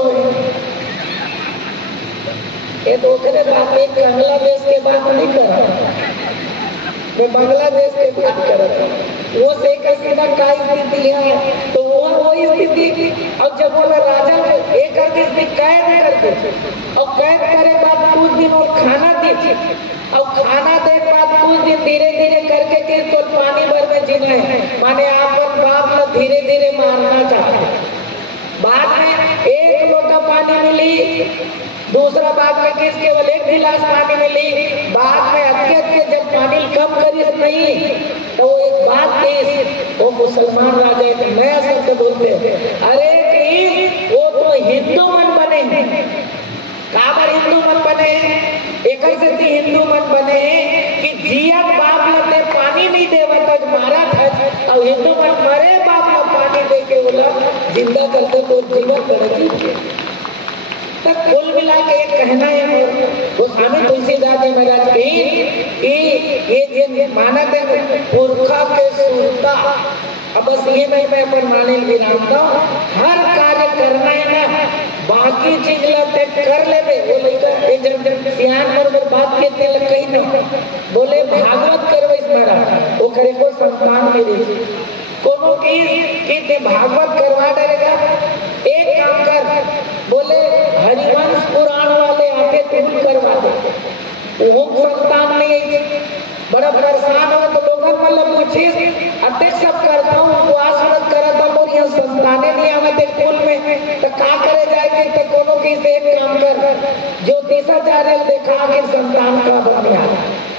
ये दूसरे बात एक बांग्लादेश के बात नहीं कर रहा, मैं बांग्लादेश के बात कर रहा हूँ। वो से सीधा का स्थिति है तो वो स्थिति। और जब बोला राजा एक करके कैद करके और कैद करे बाद कुछ दिन और खाना दी और खाना दे बाद कुछ दिन धीरे धीरे करके के तो पानी भर में जीना है माने आपन बाप को धीरे धीरे मारना चाहते। बाद में एक लोटा पानी मिली, दूसरा बाद में किस केवल एक गिलास पानी मिली, बाद में अत्य जब पानी कम करी नहीं तो वो एक बात थी वो मुसलमान राजा एक नया शब्द बोलते अरे कि वो तो हिंदू मन बने हैं। काबर हिंदू मन बने एक से हिंदू मन बने कि जिया बाप लते पानी नहीं देवा तो मारा था और हिंदू मन मरे बाप ला पानी दे के बोला जिंदा करते तो जीवन करेगी। तक कुल मिला के एक कहना है वो स्वामी तुलसीदास जी महाराज की ये जे मानत है पुरखा के सुरता। अब बस ये मैं अपन माने विरामता हर कार्य करना है ना बाकी चीज लते कर लेबे। वो लइका एक जन सियान बरोबर बात के तेल कही ना बोले भागवत करवे महाराज वो करे को संतान के दी कोनो की भागवत करवा डरेगा। एक काम कर बोले हरिवंश पुराण वाले आके तुम करवा दे वो संतान नहीं है। बड़ा परेशान हो तो लोगों मतलब पूछिस अते सब करता हूँ उपवास व्रत करता हूँ और यहाँ संताने नहीं आवे कुल में तो का करे जाएंगे। तो कोनो की से एक काम कर ज्योतिषाचार्य देखा कि संतान का बनिया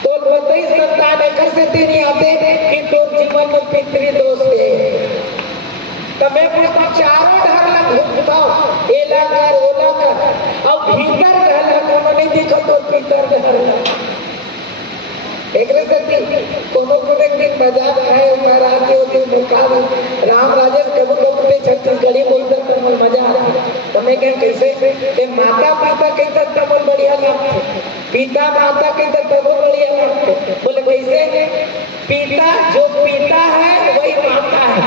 तो बताई संतान एक से तेरी आते कि तो जीवन में पितृ दोष है। तो मैं पूछता चारों ढंग लग घूमताओ एला कर ओला कर और भीतर रहना कोनो नहीं देखो तो भीतर रहना एक कोनो एक दिन मजाक है महाराज के दिन मुकाबल राम राजेश कबू कबू छत्तीसगढ़ी बोलते तो मजा आता तो मैं क्या कैसे माता पिता कहते तब बढ़िया लगते पिता माता कहते तब बढ़िया लगते। बोले कैसे पिता जो पिता है वही माता है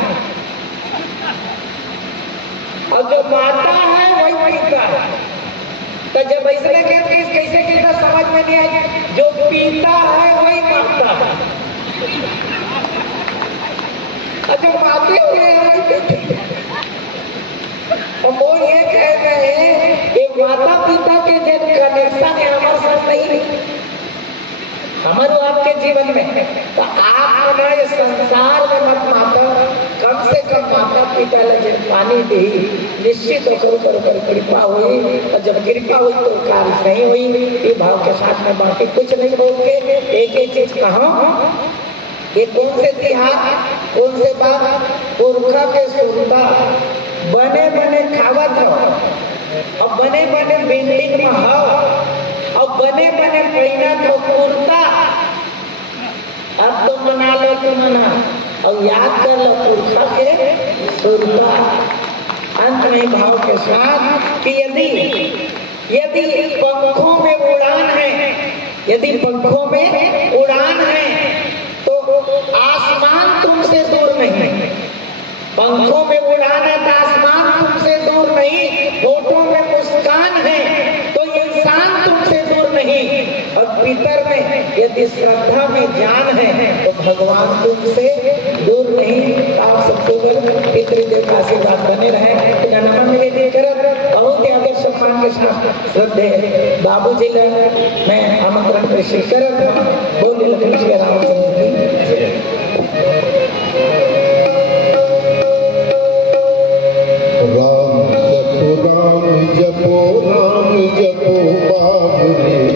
और जो माता है वही पिता है। तो जब ऐसे कैसे कहता समझ में नहीं आई जो पिता है वही माता है अच्छा माते हुए और वो ये कह रहे हैं एक माता पिता के जब कनेक्शन है हमारे साथ नहीं हमारे आपके जीवन में तो आप ये संसार में मत माता कम से कम माता पिता लगे पानी दी निश्चित होकर कृपा हुई और जब कृपा हुई तो कार्य नहीं हुई। ये भाव के साथ में बाकी कुछ नहीं बोल के एक ही चीज कहा ये कौन से तिहार कौन से बात पुरखा के सुरता बने बने खावत हो और बने बने बिल्डिंग में हो और बने बने पहिना तो पुरता अब तो मना लो तो मना और याद कर लो पुरखा के सुरता। अंत में भाव के साथ कि यदि पंखों में उड़ान है यदि पंखों में उड़ान है तो आसमान तुमसे दूर नहीं। पंखों में उड़ान है तो आसमान तुमसे दूर नहीं। होठों में मुस्कान है तो इंसान तुमसे दूर नहीं। और पितर में यदि श्रद्धा में ज्ञान है तो भगवान तुमसे दूर नहीं। आप सबको पितृदेव का आशीर्वाद बने रहे। श्रद्धे बाबूजी ने मैं आमंत्रण प्रेषित करत बोले लक्ष्मी श्री रामचंद्र की जय। राम जपो बाबुरे, राम जपो बाबुरे,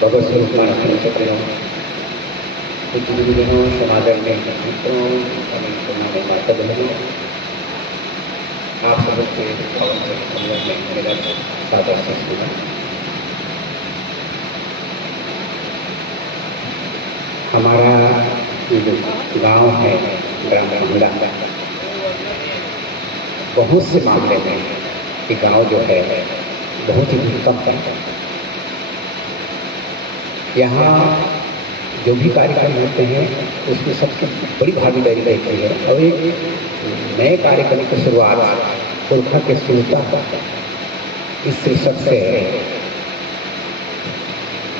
भगवत स्वरूप मानस चक्रों कुछ गुरुजनों समागम में मित्रों हमारे माता बहनों आप सब के में मेरा सादर से सुना। हमारा जो गांव है ग्राम भंगड़ा, बहुत से मामले में ये गांव जो है बहुत ही उत्तम है। यहाँ जो भी कार्यक्रम होते हैं उसमें सबकी बड़ी भागीदारी रहती है और एक नए कार्यक्रम की शुरुआत पुरखा के सुनता इस शीर्षक से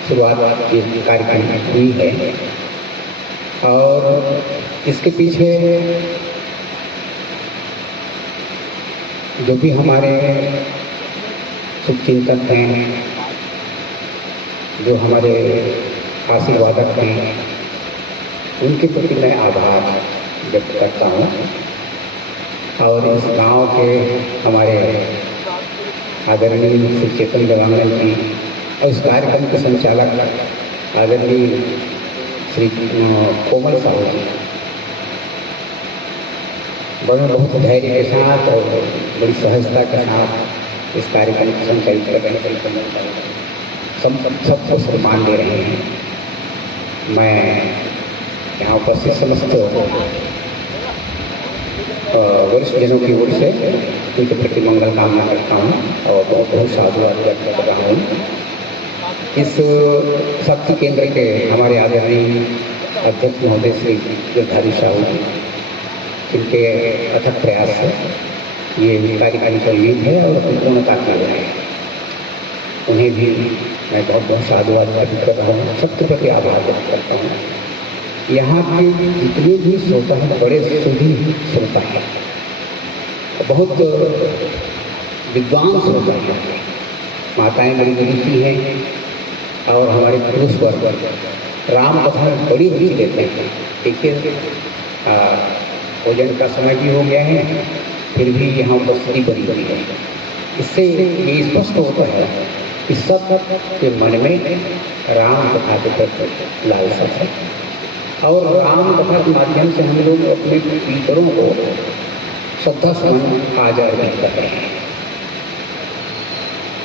शुरुआत ये कार्यक्रम हुई है और इसके पीछे जो भी हमारे शुभचिंतक हैं, जो हमारे आशीर्वादक हैं, उनके प्रति मैं आभार व्यक्त करता हूँ। और इस गांव के हमारे आदरणीय श्री चेतन देवानंद जी और इस कार्यक्रम के संचालक आदरणीय श्री कोमल साहू जी बहुत धैर्य के साथ और बड़ी सहजता के साथ इस कार्यक्रम को संचालित करने सबको सम्मान दे रहे हैं। मैं यहाँ उपस्थित समस्त वरिष्ठ जनों की ओर से उनके प्रति मंगल कामना करता हूँ और बहुत बहुत साधुवाद व्यक्त कर रहा हूँ। इस शक्ति केंद्र के हमारे आदरणीय अध्यक्ष महोदय श्री गिरधारी साहू जी, जिनके अथक प्रयास से ये कार्यक्रम संगीत है और अपनी पूर्णता की ओर है, उन्हें भी मैं बहुत बहुत साधुवाद व्यक्त कर रहा हूँ, सबके प्रति आभार व्यक्त करता हूँ। यहाँ के जितने भी श्रोता हैं बड़े सुधी श्रोता हैं, बहुत विद्वान श्रोता हैं, माताएं बड़ी रुचि हैं और हमारे पुरुष वर्ग राम कथा में बड़ी रुचि लेते हैं। देखिए भोजन का समय भी हो गया है, फिर भी यहाँ उपस्थिति बड़ी बड़ी है। इससे ये स्पष्ट होता है कि सब के मन में राम कथा के प्रति लालसा है और राम कथा के माध्यम से हम लोग अपने पितरों को श्रद्धा सुमन आज अर्पित कर रहे हैं।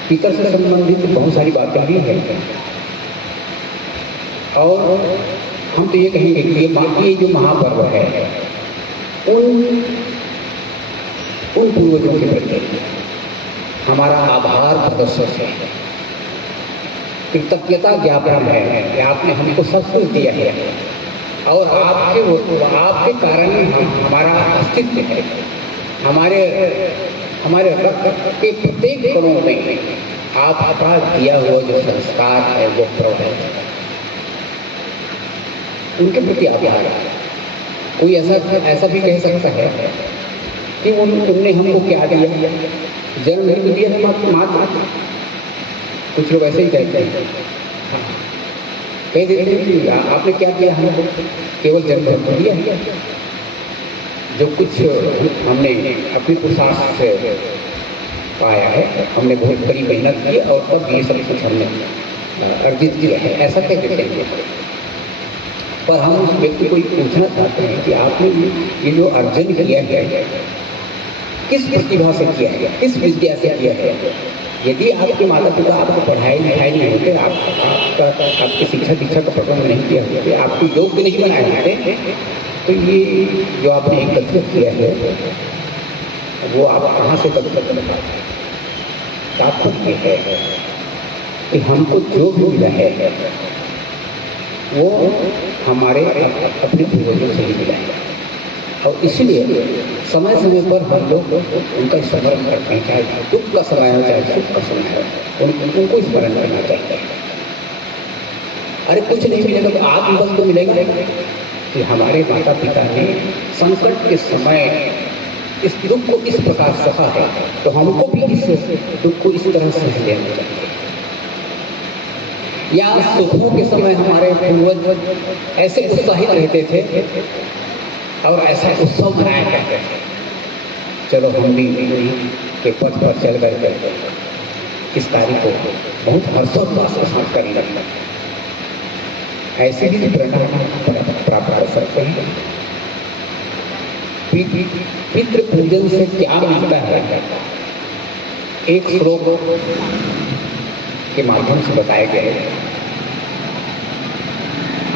पितर से संबंधित बहुत सारी बातें भी हैं और हम तो ये कहेंगे कि ये जो महापर्व है उन पूर्वजों के प्रति हमारा आभार प्रदर्शन है, कृतज्ञता ज्ञापन है कि आपने हमको सब कुछ दिया है और आपके कारण हमारा अस्तित्व है। हमारे रक्त के प्रत्येक कणों में आपका दिया हुआ जो संस्कार है वो प्रौढ़ है, उनके प्रति आभार। कोई ऐसा भी कह सकता है कि तुमने हमको क्या दिया, जन्म नहीं दिया है माता। कुछ लोग ऐसे ही कहते हैं, कह देते हैं कि आपने क्या किया, हमको केवल जन्म तो दिया है। जो कुछ हमने अपनी पुरुषार्थ से पाया है, हमने बहुत बड़ी मेहनत की और तब ये सब कुछ हमने अर्जित किया है, ऐसा कह देते हैं। पर हम उस व्यक्ति को पूछना चाहते हैं कि आपने ये जो अर्जन किया है किस प्रतिभा से किया है, किस विद्या से किया है। यदि आपके माता पिता आपको पढ़ाई लिखाई नहीं होते, आपकी शिक्षा दीक्षा का प्रबंध नहीं किया होते, आपको योग्य नहीं बनाए होते, तो ये जो आपने एकत्रित किया है वो आप कहाँ से तात्पर्य है कि हमको जो भी मिला है वो हमारे अपने पूर्वजों से ही मिला है और इसलिए समय समय पर हम लोग उनका स्मरण करते हैं, चाहे दुख का समय हो चाहे सुख का समय हो, उनको स्मरण करना चाहिए। अरे कुछ नहीं मिलेगा तो आत्मबल तो मिलेगा कि हमारे माता पिता ने संकट के समय इस दुख को इस प्रकार सहा है, तो हमको भी इस दुख को इस तरह से लेना चाहिए। या सुखों के समय हमारे पूर्वज ऐसे उत्साहित रहते थे और ऐसा उत्सव मनाया करते थे, चलो हम भी के पथ पर चल कर इस कार्य को बहुत हर्षोल्लास के साथ करने लगता है। ऐसे भी प्रेरणा प्राप्त कर सकते हैं। पितृ पूजन से क्या मिलता है, एक श्लोक के माध्यम से बताया गया है।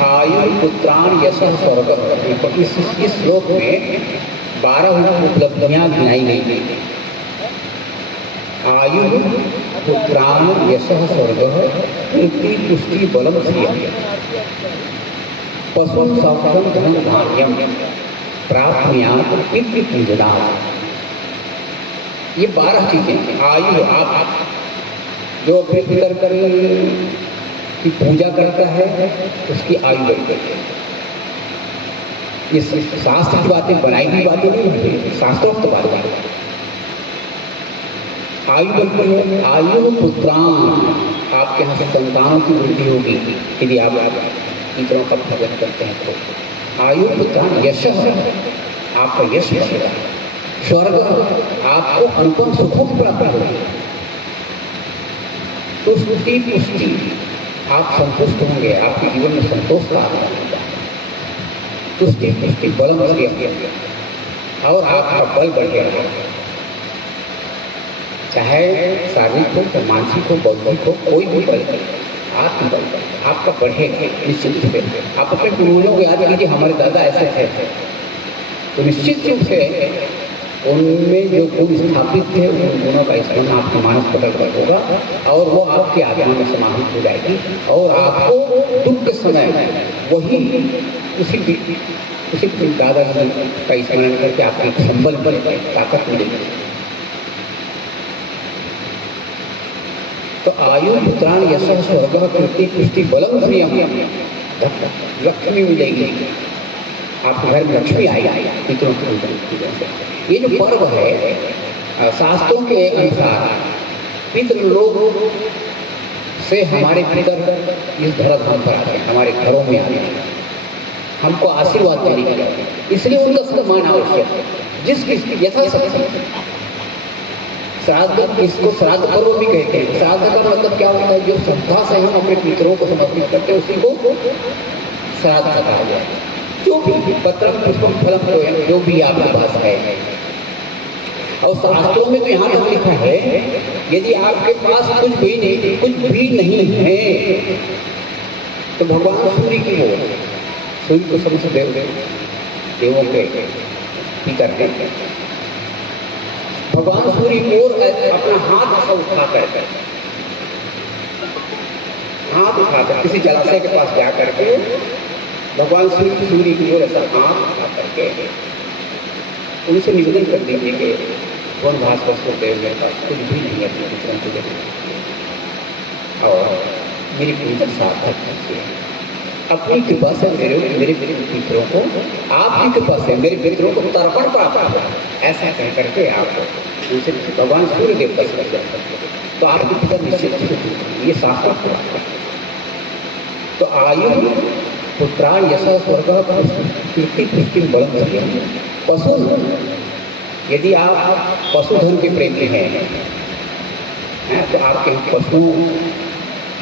आयु पुत्राण यशः स्वर्ग, इस श्लोक में 12 उपलब्धियां गिनाई गई। आयु पुत्राण यशः स्वर्ग कीर्ति पुष्टि बलम श्रियः पशु सौख्यम धन धान्यम प्राप्नुयात् पितृ पूजना। ये 12 चीजें। आयु, आप जो अपने पितर की पूजा करता है उसकी आयु बढ़ती है। ये शास्त्र की बातें, बनाई हुई बातें नहीं होती, शास्त्रोक्त बातें। आयु बढ़ती है। आयु पुत्राण, आपके यहाँ से संतान की वृद्धि होगी यदि आप पितरों का पूजन करते हैं तो। आयु पुत्राण यशः, आपका यश बढ़ेगा। स्वर्ग, आपको अनुपम सुखों की प्राप्ति होगी। तुष्टि पुष्टि, आप संतुष्ट होंगे, आपके जीवन में संतोष का आगमन होगा। तुष्टि पुष्टि बलम श्रियः, और आपका बल बढ़ेगा, चाहे शारीरिक हो, मानसिक हो, बौद्धिक हो, कोई भी बल, आत्मबल आपका बढ़ेगा निश्चित रूप से। आप अपने पूर्वजों को याद कीजिए, हमारे दादा ऐसे थे, तो निश्चित रूप से उनमें जो गुण स्थापित थे उन गुणों का स्मरण आपका मानस पटल पर होगा और वो आपकी आत्मा में समाहित हो जाएगी और आपको दुख के समय वही उसी दादाजी का स्मरण करके आपके संबल बल ताकत मिलेगी। तो आयु पुत्राण यशः स्वर्ग कीर्ति पुष्टि बलम श्रियः, लक्ष्मी मिलेगी, आपके घर में लक्ष्मी आएगी पितरों के पूजन की वजह से। ये जो पर्व है, शास्त्रों के अनुसार पितृ लोग से हमारे पितर इस धराधाम पर आते हैं, हमारे घरों में आते हैं, हमको आशीर्वाद देने के लिए, इसलिए उनका सम्मान आवश्यक है। जिसकी यथाशक्ति श्राद्ध, इसको श्राद्ध पर्व भी कहते हैं। श्राद्ध का मतलब क्या होता है, जो श्रद्धा से हम अपने पितरों को समर्पित करते हैं उसी को श्राद्ध कहा गया है। जो भी पत्रम पुष्पम फलम जो भी आपके पास है, और शास्त्रों में तो यहाँ तक लिखा है यदि आपके पास कुछ भी नहीं है तो भगवान सूर्य की ओर, सूर्य को सबसे देवों के पितर हैं, भगवान सूर्य की ओर अपना हाथ उठाकर किसी जलाशय के पास जा करके भगवान सूर्य की ओर ऐसा हाथ उठा करके उनसे निवेदन कर दीजिए कि भगवान भास्कर देव मेरे पास कुछ भी नहीं है अपने पितरों को देने और मेरी पूजन सार्थक कीजिए। अपनी कृपा से मेरे पितरों को, आपकी कृपा से मेरे पितरों को तर्पण प्राप्त हो, ऐसा कह करके आप उनसे भगवान सूर्य देव का स्मरण करते तो आपके पितर निश्चित ये शास्त्र। तो आयु पुत्राण यशः स्वर्ग कीर्ति पुष्टि बलम श्रियः। पशु, यदि आप पशुधन के प्रेमी हैं तो आपके पशुओं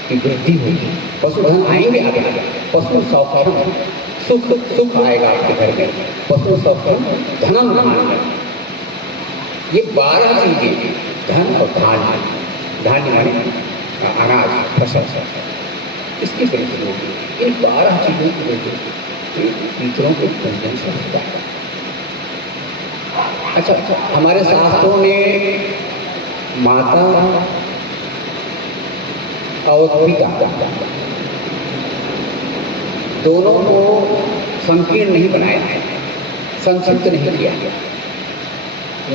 की वृद्धि होगी, पशुधन आएंगे आगे, पशु सौख्यम सुख आएगा आपके घर में, पशु सौख्यम धनम धान्य। ये 12 चीजें, धन और धान्य माने अनाज फसल, इसकी वृद्धि होगी। इन 12 चीजों की वृद्धि पितरों के पूजन से होता है। अच्छा, हमारे शास्त्रों ने माता और पिता दोनों को संकीर्ण नहीं बनाया है, संक्षिप्त नहीं किया है।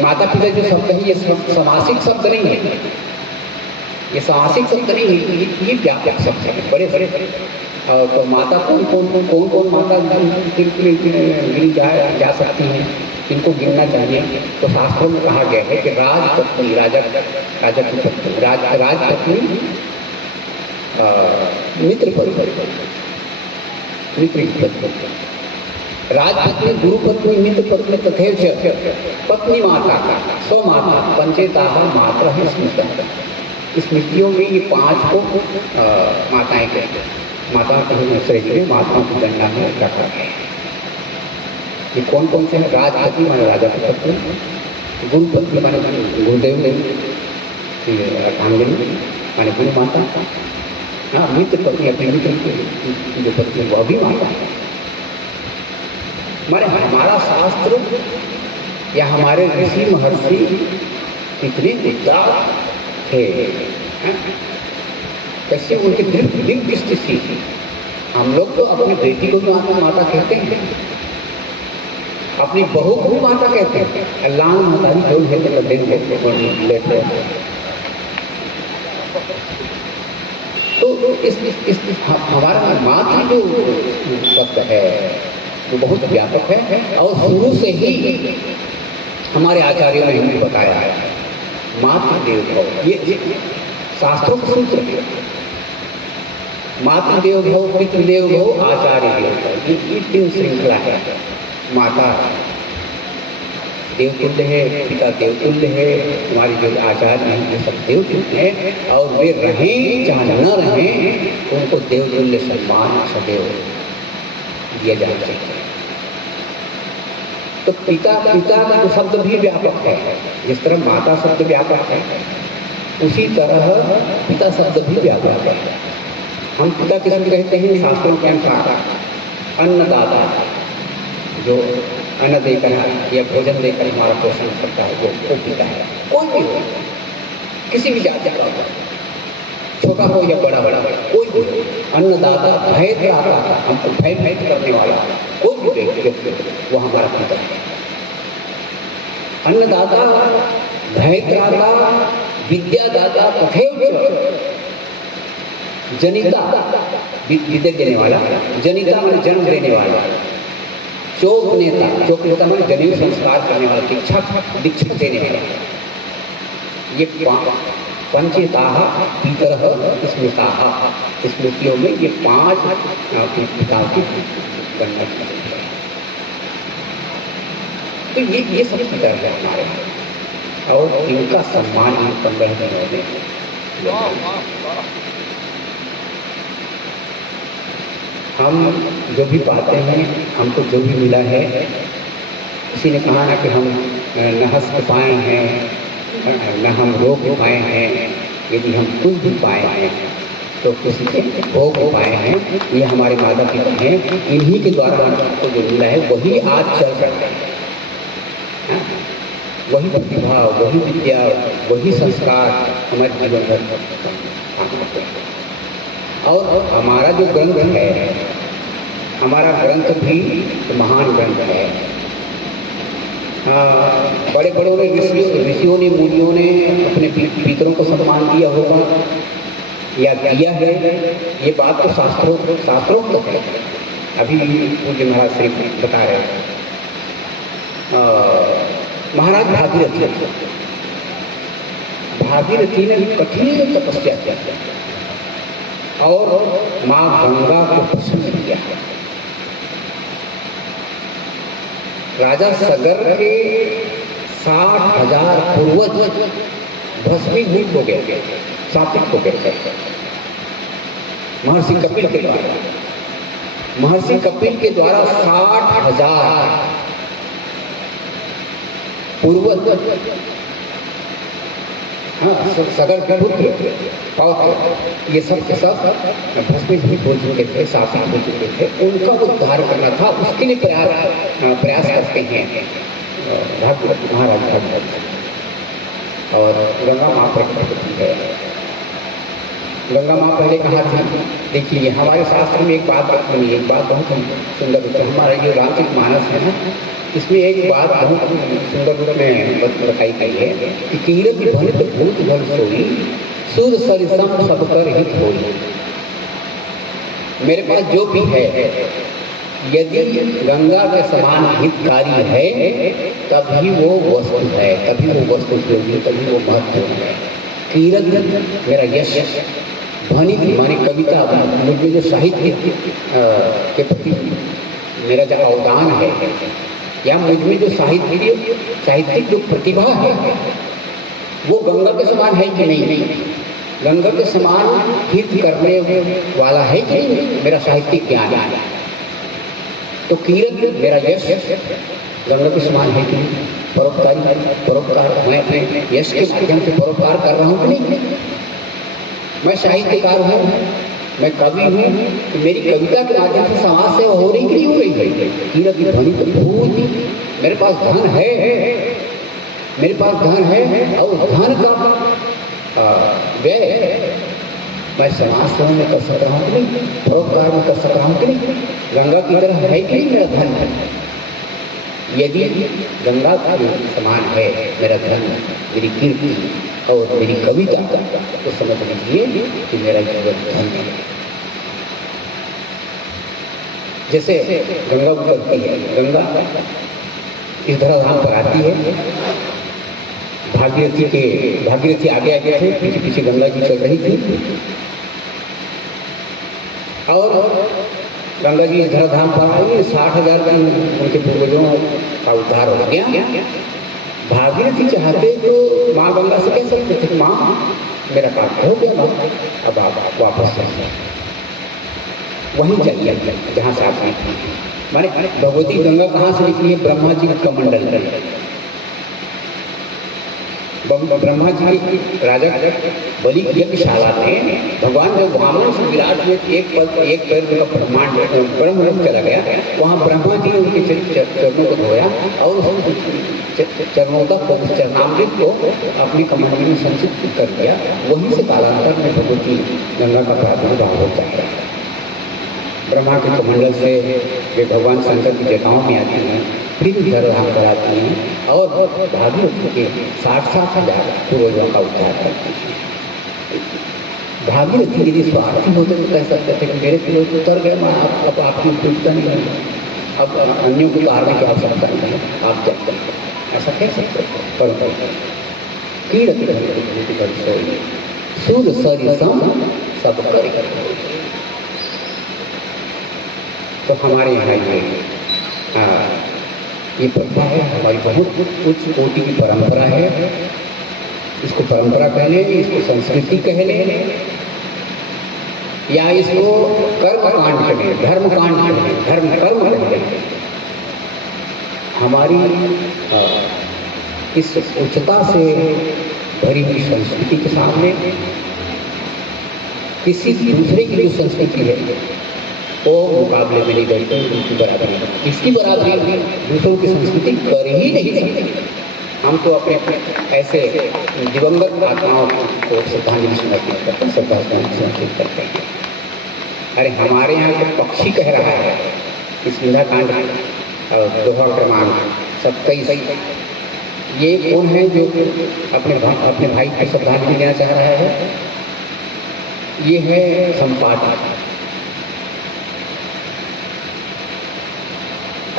माता पिता जो शब्द है ये समासिक शब्द नहीं है, ये साहसिक शब्द नहीं है, ये व्यापक शब्द है, बड़े बड़े। तो माता कौन माता गिन जा सकती हैं, इनको गिनना चाहिए। तो शास्त्रों में कहा गया है कि राजपत्नी, राजा की पत्नी, राजपत्नी मित्र पत्नी, राजपत्नी, गुरुपत्नी, मित्र पत्नी तथैव पत्नी माता, स्वमाता पंचेता मात्र है स्मृता। स्मृतियों में ये 5 को माताएं कहते हैं। माता श्रेणी में माताओं की गणना में रखा है। ये कौन कौन से हैं? राजपति माने राजा की पत्नी, गुरुपत्नी माने गुरुदेव ने, अर्धांगिनी माने गुरु माता, हाँ मित्र पत्नी अपनी मित्र की जो पत्नी वह भी माता है। माने हमारा शास्त्र या हमारे ऋषि महर्षि कितने विद्वान थे, कैसे उनकी दिव्य दृष्टि थी। हम लोग तो अपनी बेटी को भी माता कहते हैं, अपनी बहू को माता कहते हैं। अल्लाह माता जो है तो इस हमारा मातृ जो शब्द है वो बहुत व्यापक है और शुरू से ही हमारे आचार्यों ने हमें बताया है। मातृदेव भव ये शास्त्रों का सूत्र है। मातृदेव भव, पितृदेव भव, आचार्य देव भव, ये 3 श्रृंखला है। माता देवतुल्य है, पिता देवतुल्य है, हमारी जो आचार्य हैं वो सब देवतुल्य हैं और वे रहें चाहे न रहें उनको देवतुल्य सम्मान सदैव दिया जाना चाहिए। तो पिता का जो शब्द भी व्यापक है, जिस तरह माता शब्द व्यापक है उसी तरह पिता शब्द भी व्यापक है। हम पिता किसको कहते हैं? शास्त्रों के अनुसार अन्नदाता, जो अन्न देकर या भोजन देकर हमारा पोषण करता है वो पिता है। कोई भी हो, किसी भी जाति का हो, छोटा हो या बड़ा कोई भी हो, अन्नदाता भय दाता, हमको भय करने वाला कोई भी व्यक्ति वो हमारा पिता है। अन्नदाता, भयत्राता, विद्यादाता, तथैव जनिता, विद्या देने वाला, जनिता माने जन्म देने वाला, चोक नेता माने जनेऊ संस्कार करने वाला, दीक्षक देने वाला। ये पंचेताः पितरः स्मृताः, स्मृतियों में ये 5 पिता की गणना की है। तो ये सब पिता है हमारे और इनका सम्मान इन 15 दिनों में हम जो भी पाते हैं, हमको जो भी मिला है, किसी ने कहा ना कि हम न हंस पाए हैं न हम रोक पाए हैं, यदि हम कुछ भी पाए हैं तो किसी के भोग पाए हैं। ये हमारे माता पिता हैं, इन्हीं के द्वारा हमको जो मिला है वही आज चल रहा है। वही प्रतिभा, वही विद्या, वही संस्कार हमारे जीवन भर काम करते हैं। और हमारा जो ग्रंथ है, हमारा ग्रंथ भी महान ग्रंथ है। बड़े बड़ों ने ऋषियों ने, मुनियों ने अपने पितरों को सम्मान दिया होगा या दिया है, ये बात तो शास्त्रोक्त है। अभी पूज्य महाराज श्री बता रहे हैं। महाराज भागीरथी ने कठिन तपस्या किया और माँ गंगा को प्रसन्न किया। राजा सगर के 60,000 पूर्वज भस्मीभूत हो गए, शापित हो गए महर्षि कपिल के द्वारा। महर्षि कपिल के द्वारा 60,000 पूर्वज, हाँ, सगर के पुत्र पौत्र, ये सब के सब भस्मीभूत हो चुके थे, शापित हो चुके थे। उनका उद्धार करना था, उसके लिए प्रयास करते हैं भागवत महाराज भागवत। और गंगा माँ प्रकट होती है। गंगा माँ पहले कहा थी, देखिए हमारे शास्त्र में एक बात बहुत सुंदर होती है। हमारा ये रामचरितमानस है ना, इसमें एक बात बहुत सुंदर रूप में बताई गई है कि कीरति भनित भूत भल सोई, सुर सरिसम सब कर हित होई। मेरे पास जो भी है, यदि गंगा के समान हितकारी है तभी वो वस्तु है, तभी वो वस्तु उपयोगी, तभी वो महत्वपूर्ण है। कीरत मेरा यश, ध्वनि माने कविता, मुझमें जो साहित्य के प्रति मेरा जो अवदान है, या मुझमें जो साहित्यिक जो प्रतिभा है वो गंगा के समान है कि नहीं, गंगा के समान हित करने वाला है कि मेरा साहित्यिक ज्ञान है। तो कीरत मेरा यश गंगा के समान है कि परोपकार मैं अपने यश के माध्यम से परोपकार कर रहा हूँ कि नहीं? मैं साहित्यकार हूँ, मैं कवि हूँ, तो मेरी कविता के माध्यम से समाज सेवा हो रही कि नहीं हो रही है? कीरत की ध्वनि तो बहुत, मेरे पास धन है, मेरे पास धन है और धन का व्यय मैं समाज सेवा में कर सक रहा हूँ कि नहीं? परोपकार में कर सक रहा हूँ कि नहीं? गंगा की तरह है कि नहीं मेरा धन है? यदि गंगा का समान है मेरा धन, मेरी कीर्ति और मेरी कविता, तो समझ लीजिए कि मेरा जीवन धन है। जैसे गंगा उतरती है, गंगा इस धराधाम पर आती है, भागीरथी आगे आगे थे, पीछे पीछे गंगा जी चल रही थी और गंगा जी धराधाम पर आई। 60,000 उनके पूर्वजों का उद्धार हो गया। भागीरथी चाहते तो माँ गंगा से कह सकते थे, माँ मेरा काम हो गया, माँ अब आप वापस वहीं चलिए जहाँ से आप निकली। माने भगवती गंगा कहाँ से निकली है? ब्रह्मा जी का मंडल है। ब्रह्मा जी की राजा बलि यज्ञशाला में भगवान जब वामन से विराट में एक पैर का ब्रह्मांड ब्रह्मलोक चला गया, वहाँ ब्रह्मा जी ने उनके चरणों को धोया और चरणों का चरणामृत को अपनी कमंडली में संचित कर दिया। वहीं से कालांतर में भगवती गंगा का प्रादुर्भाव होता है। ब्रह्मा के कमंडल से वे भगवान शंकर की जटाओं में आती हैं, फिर धराधाम पर आती हैं और भागीरथी के 60,000 पूर्वजों का उद्धार करती हैं। भागीरथी यदि स्वार्थी होते तो कह सकते थे कि मेरे पूर्वज उतर गए, मैं अब आपकी उपयुक्ता नहीं है, अब अन्यों को उतारने की आवश्यकता नहीं है, आप जब तक ऐसा कह सकते थे। परंतु कीरत सूर्य सरिसम सब कर। तो हमारे यहाँ ये प्रथा है, हमारी बहुत उच्च कोटि की परंपरा है। इसको परंपरा कह लें, इसको संस्कृति कह लें, या इसको कर्म कांड कहें, धर्म कांड कहें, धर्म कर्म कहें। हमारी इस उच्चता से भरी हुई संस्कृति के सामने किसी दूसरे की जो संस्कृति है वो मुकाबले में नहीं करते, उसकी बराबरी, इसकी बराबरी दूसरों की संस्कृति कर ही नहीं सकते। हम तो अपने ऐसे दिवंगत आत्माओं को श्रद्धांजलि समर्पित करते हैं, श्रद्धांजलि समर्पित करते हैं। अरे हमारे यहाँ तो पक्षी कह रहा है इस सुंदरकांड में दोहा क्रमांक 27, ये कौन है जो अपने भाई को श्रद्धांजलि देना चाह रहा है? ये है संपादक।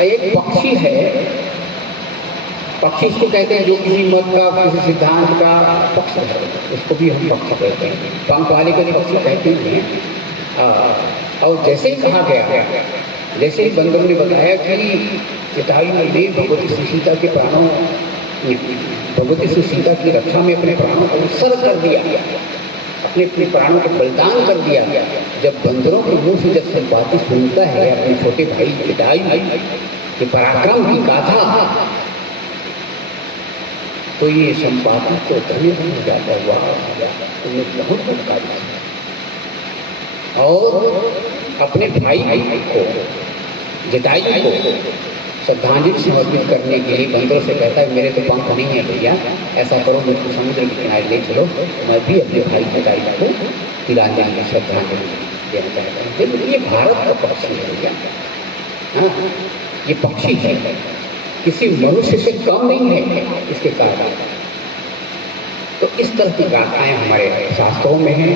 एक पक्षी है, पक्षी इसको कहते हैं जो किसी मत का, किसी सिद्धांत का पक्ष है, उसको भी हम पक्षी कहते हैं। पंख वाले को पक्षी कहते हैं। और जैसे ही कहा गया, जैसे ही बंदरों ने बताया कि जटायु ने भगवती श्री सीता के प्राणों, भगवती श्री सीता की रक्षा में अपने प्राणों को उत्सर्ग कर दिया, अपने प्राणों को बलिदान कर दिया। जब बंदरों के मुंह से जब संपाति सुनता है अपने छोटे भाई जटायु के पराक्रम की गाथा, तो ये संपाति तो धन्य हो जाता हुआ तुमने बहुत बड़का दिया। और अपने भाई को जटायु को श्रद्धांजलि समर्पित करने के लिए बंदरों से कहता है मेरे तो पंख नहीं है भैया, ऐसा करो मुझको समुद्र के किनारे ले चलो, मैं भी अपने भाई जटायु को तिलांजलि श्रद्धांजलि देना चाहता हूँ। ये भारत का पक्षी है भैया, हाँ ये पक्षी है, किसी मनुष्य से कम नहीं है इसके कारण। तो इस तरह की गाथाएं हमारे शास्त्रों में हैं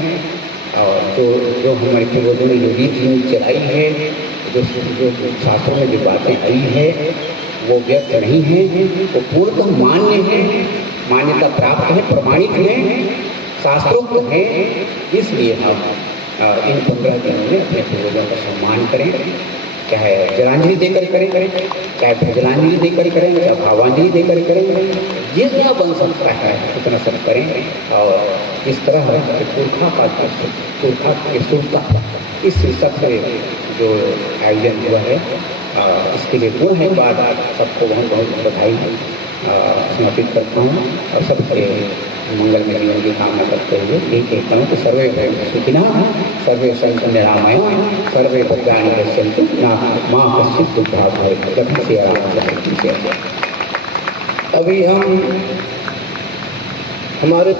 और जो हमारे पूर्वजों ने जो रीति चलाई है, जो शास्त्रों में जो बातें आई है वो व्यर्थ नहीं है, वो पूर्णतः मान्य है, मान्यता प्राप्त है, प्रमाणित है, शास्त्रोक्त है। इसलिए हम इन 15 दिनों में अपने पूर्वजों का सम्मान करें, चाहे जलांजलि देकर करें, चाहे भजनांजलि देकर करें, चाहे भावांजलि देकर करें, जितना बन सकता है उतना सब करें। और इस तरह पुरखा के सुरता इस शीर्षक से जो आयोजन हुआ है इसके लिए पूर्ण है बाद सबको बहुत बहुत बधाई समर्पित करता हूँ और सबके मंगल में जीवन की कामना करते हुए यही कहता हूँ कि सर्वे भद्राणि सुखिनः, सर्वे सन्तु निरामयाः, सर्वे भद्राणि पश्यन्तु मा कश्चित् दुःखभाग् भवेत्। जब श्री रामचंद्र की जय। अभी हम हमारे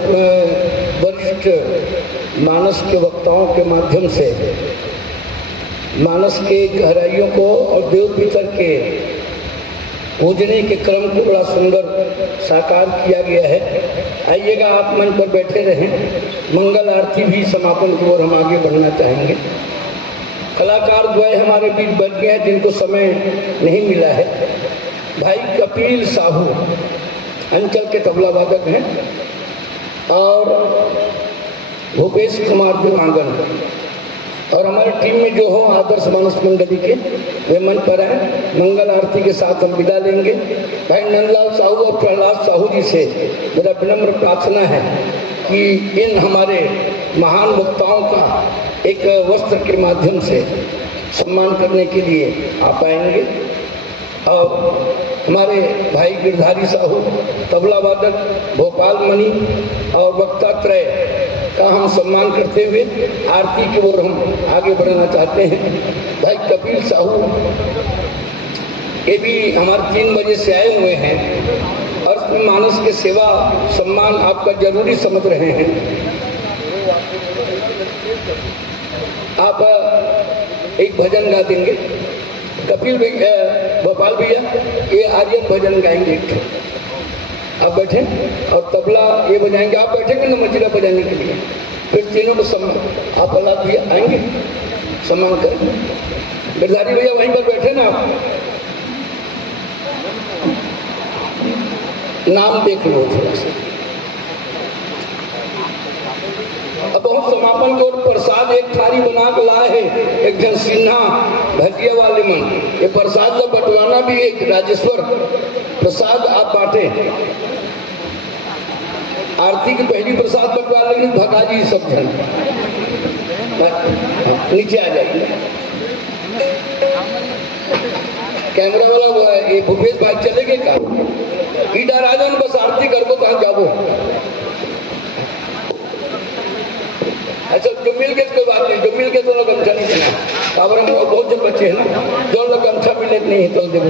वरिष्ठ मानस के वक्ताओं के माध्यम से मानस के गहराइयों को और देव पितर के पूजने के क्रम को बड़ा सुंदर साकार किया गया है। आइएगा, आप मंच पर बैठे रहें। मंगल आरती भी समापन की ओर हम आगे बढ़ना चाहेंगे। कलाकार द्वय हमारे बीच बैठ गए हैं जिनको समय नहीं मिला है। भाई कपिल साहू अंचल के तबला वादक हैं और भूपेश कुमार दिवांगन, और हमारी टीम में जो हो आदर्श मानस मंडली के वे मंच पर हैं। मंगल आरती के साथ हम विदा लेंगे। भाई नंदलाल साहू और प्रहलाद साहू जी से मेरा विनम्र प्रार्थना है कि इन हमारे महान वक्ताओं का एक वस्त्र के माध्यम से सम्मान करने के लिए आप आएंगे। और हमारे भाई गिरधारी साहू तबला वादक, भोपाल मणि और वक्ता त्रय का हम सम्मान करते हुए आरती की ओर हम आगे बढ़ना चाहते हैं। भाई कपिल साहू ये भी हमारे 3 बजे से आए हुए हैं और मानस के सेवा सम्मान आपका जरूरी समझ रहे हैं। आप एक भजन गा देंगे। कपिल भैया, भोपाल भैया ये आर्यन भजन गाएंगे। आप बैठे और तबला ये बजाएंगे। आप बैठेंगे ना मंजीरा बजाने के लिए, फिर तीनों को सम्मान। आप प्रहलाद भैया आएंगे, सम्मान करेंगे। गिरधारी भैया वहीं पर बैठे ना, आप नाम देख लो थोड़ा सा। अब बहुत समापन को प्रसाद एक थारी बना के लाए है एक जन सिन्हा भजिया वाले मन। ये प्रसाद जब बंटवाना भी एक राजेश्वर प्रसाद आप बांटे। आरती की पहली प्रसाद बंटवा लेंगे भगा जी सब जन नीचे आ जाइए। कैमरा वाला ये भूपेश भाई चलेगे का ईडा राजन बस आरती कर दो कहाँ जाओ। अच्छा जो मिल के कोई बात नहीं, जो मिल के तो लोग गमछा नहीं देना। काबर में बहुत जब बच्चे हैं ना जो लोग गमछा मिले नहीं तो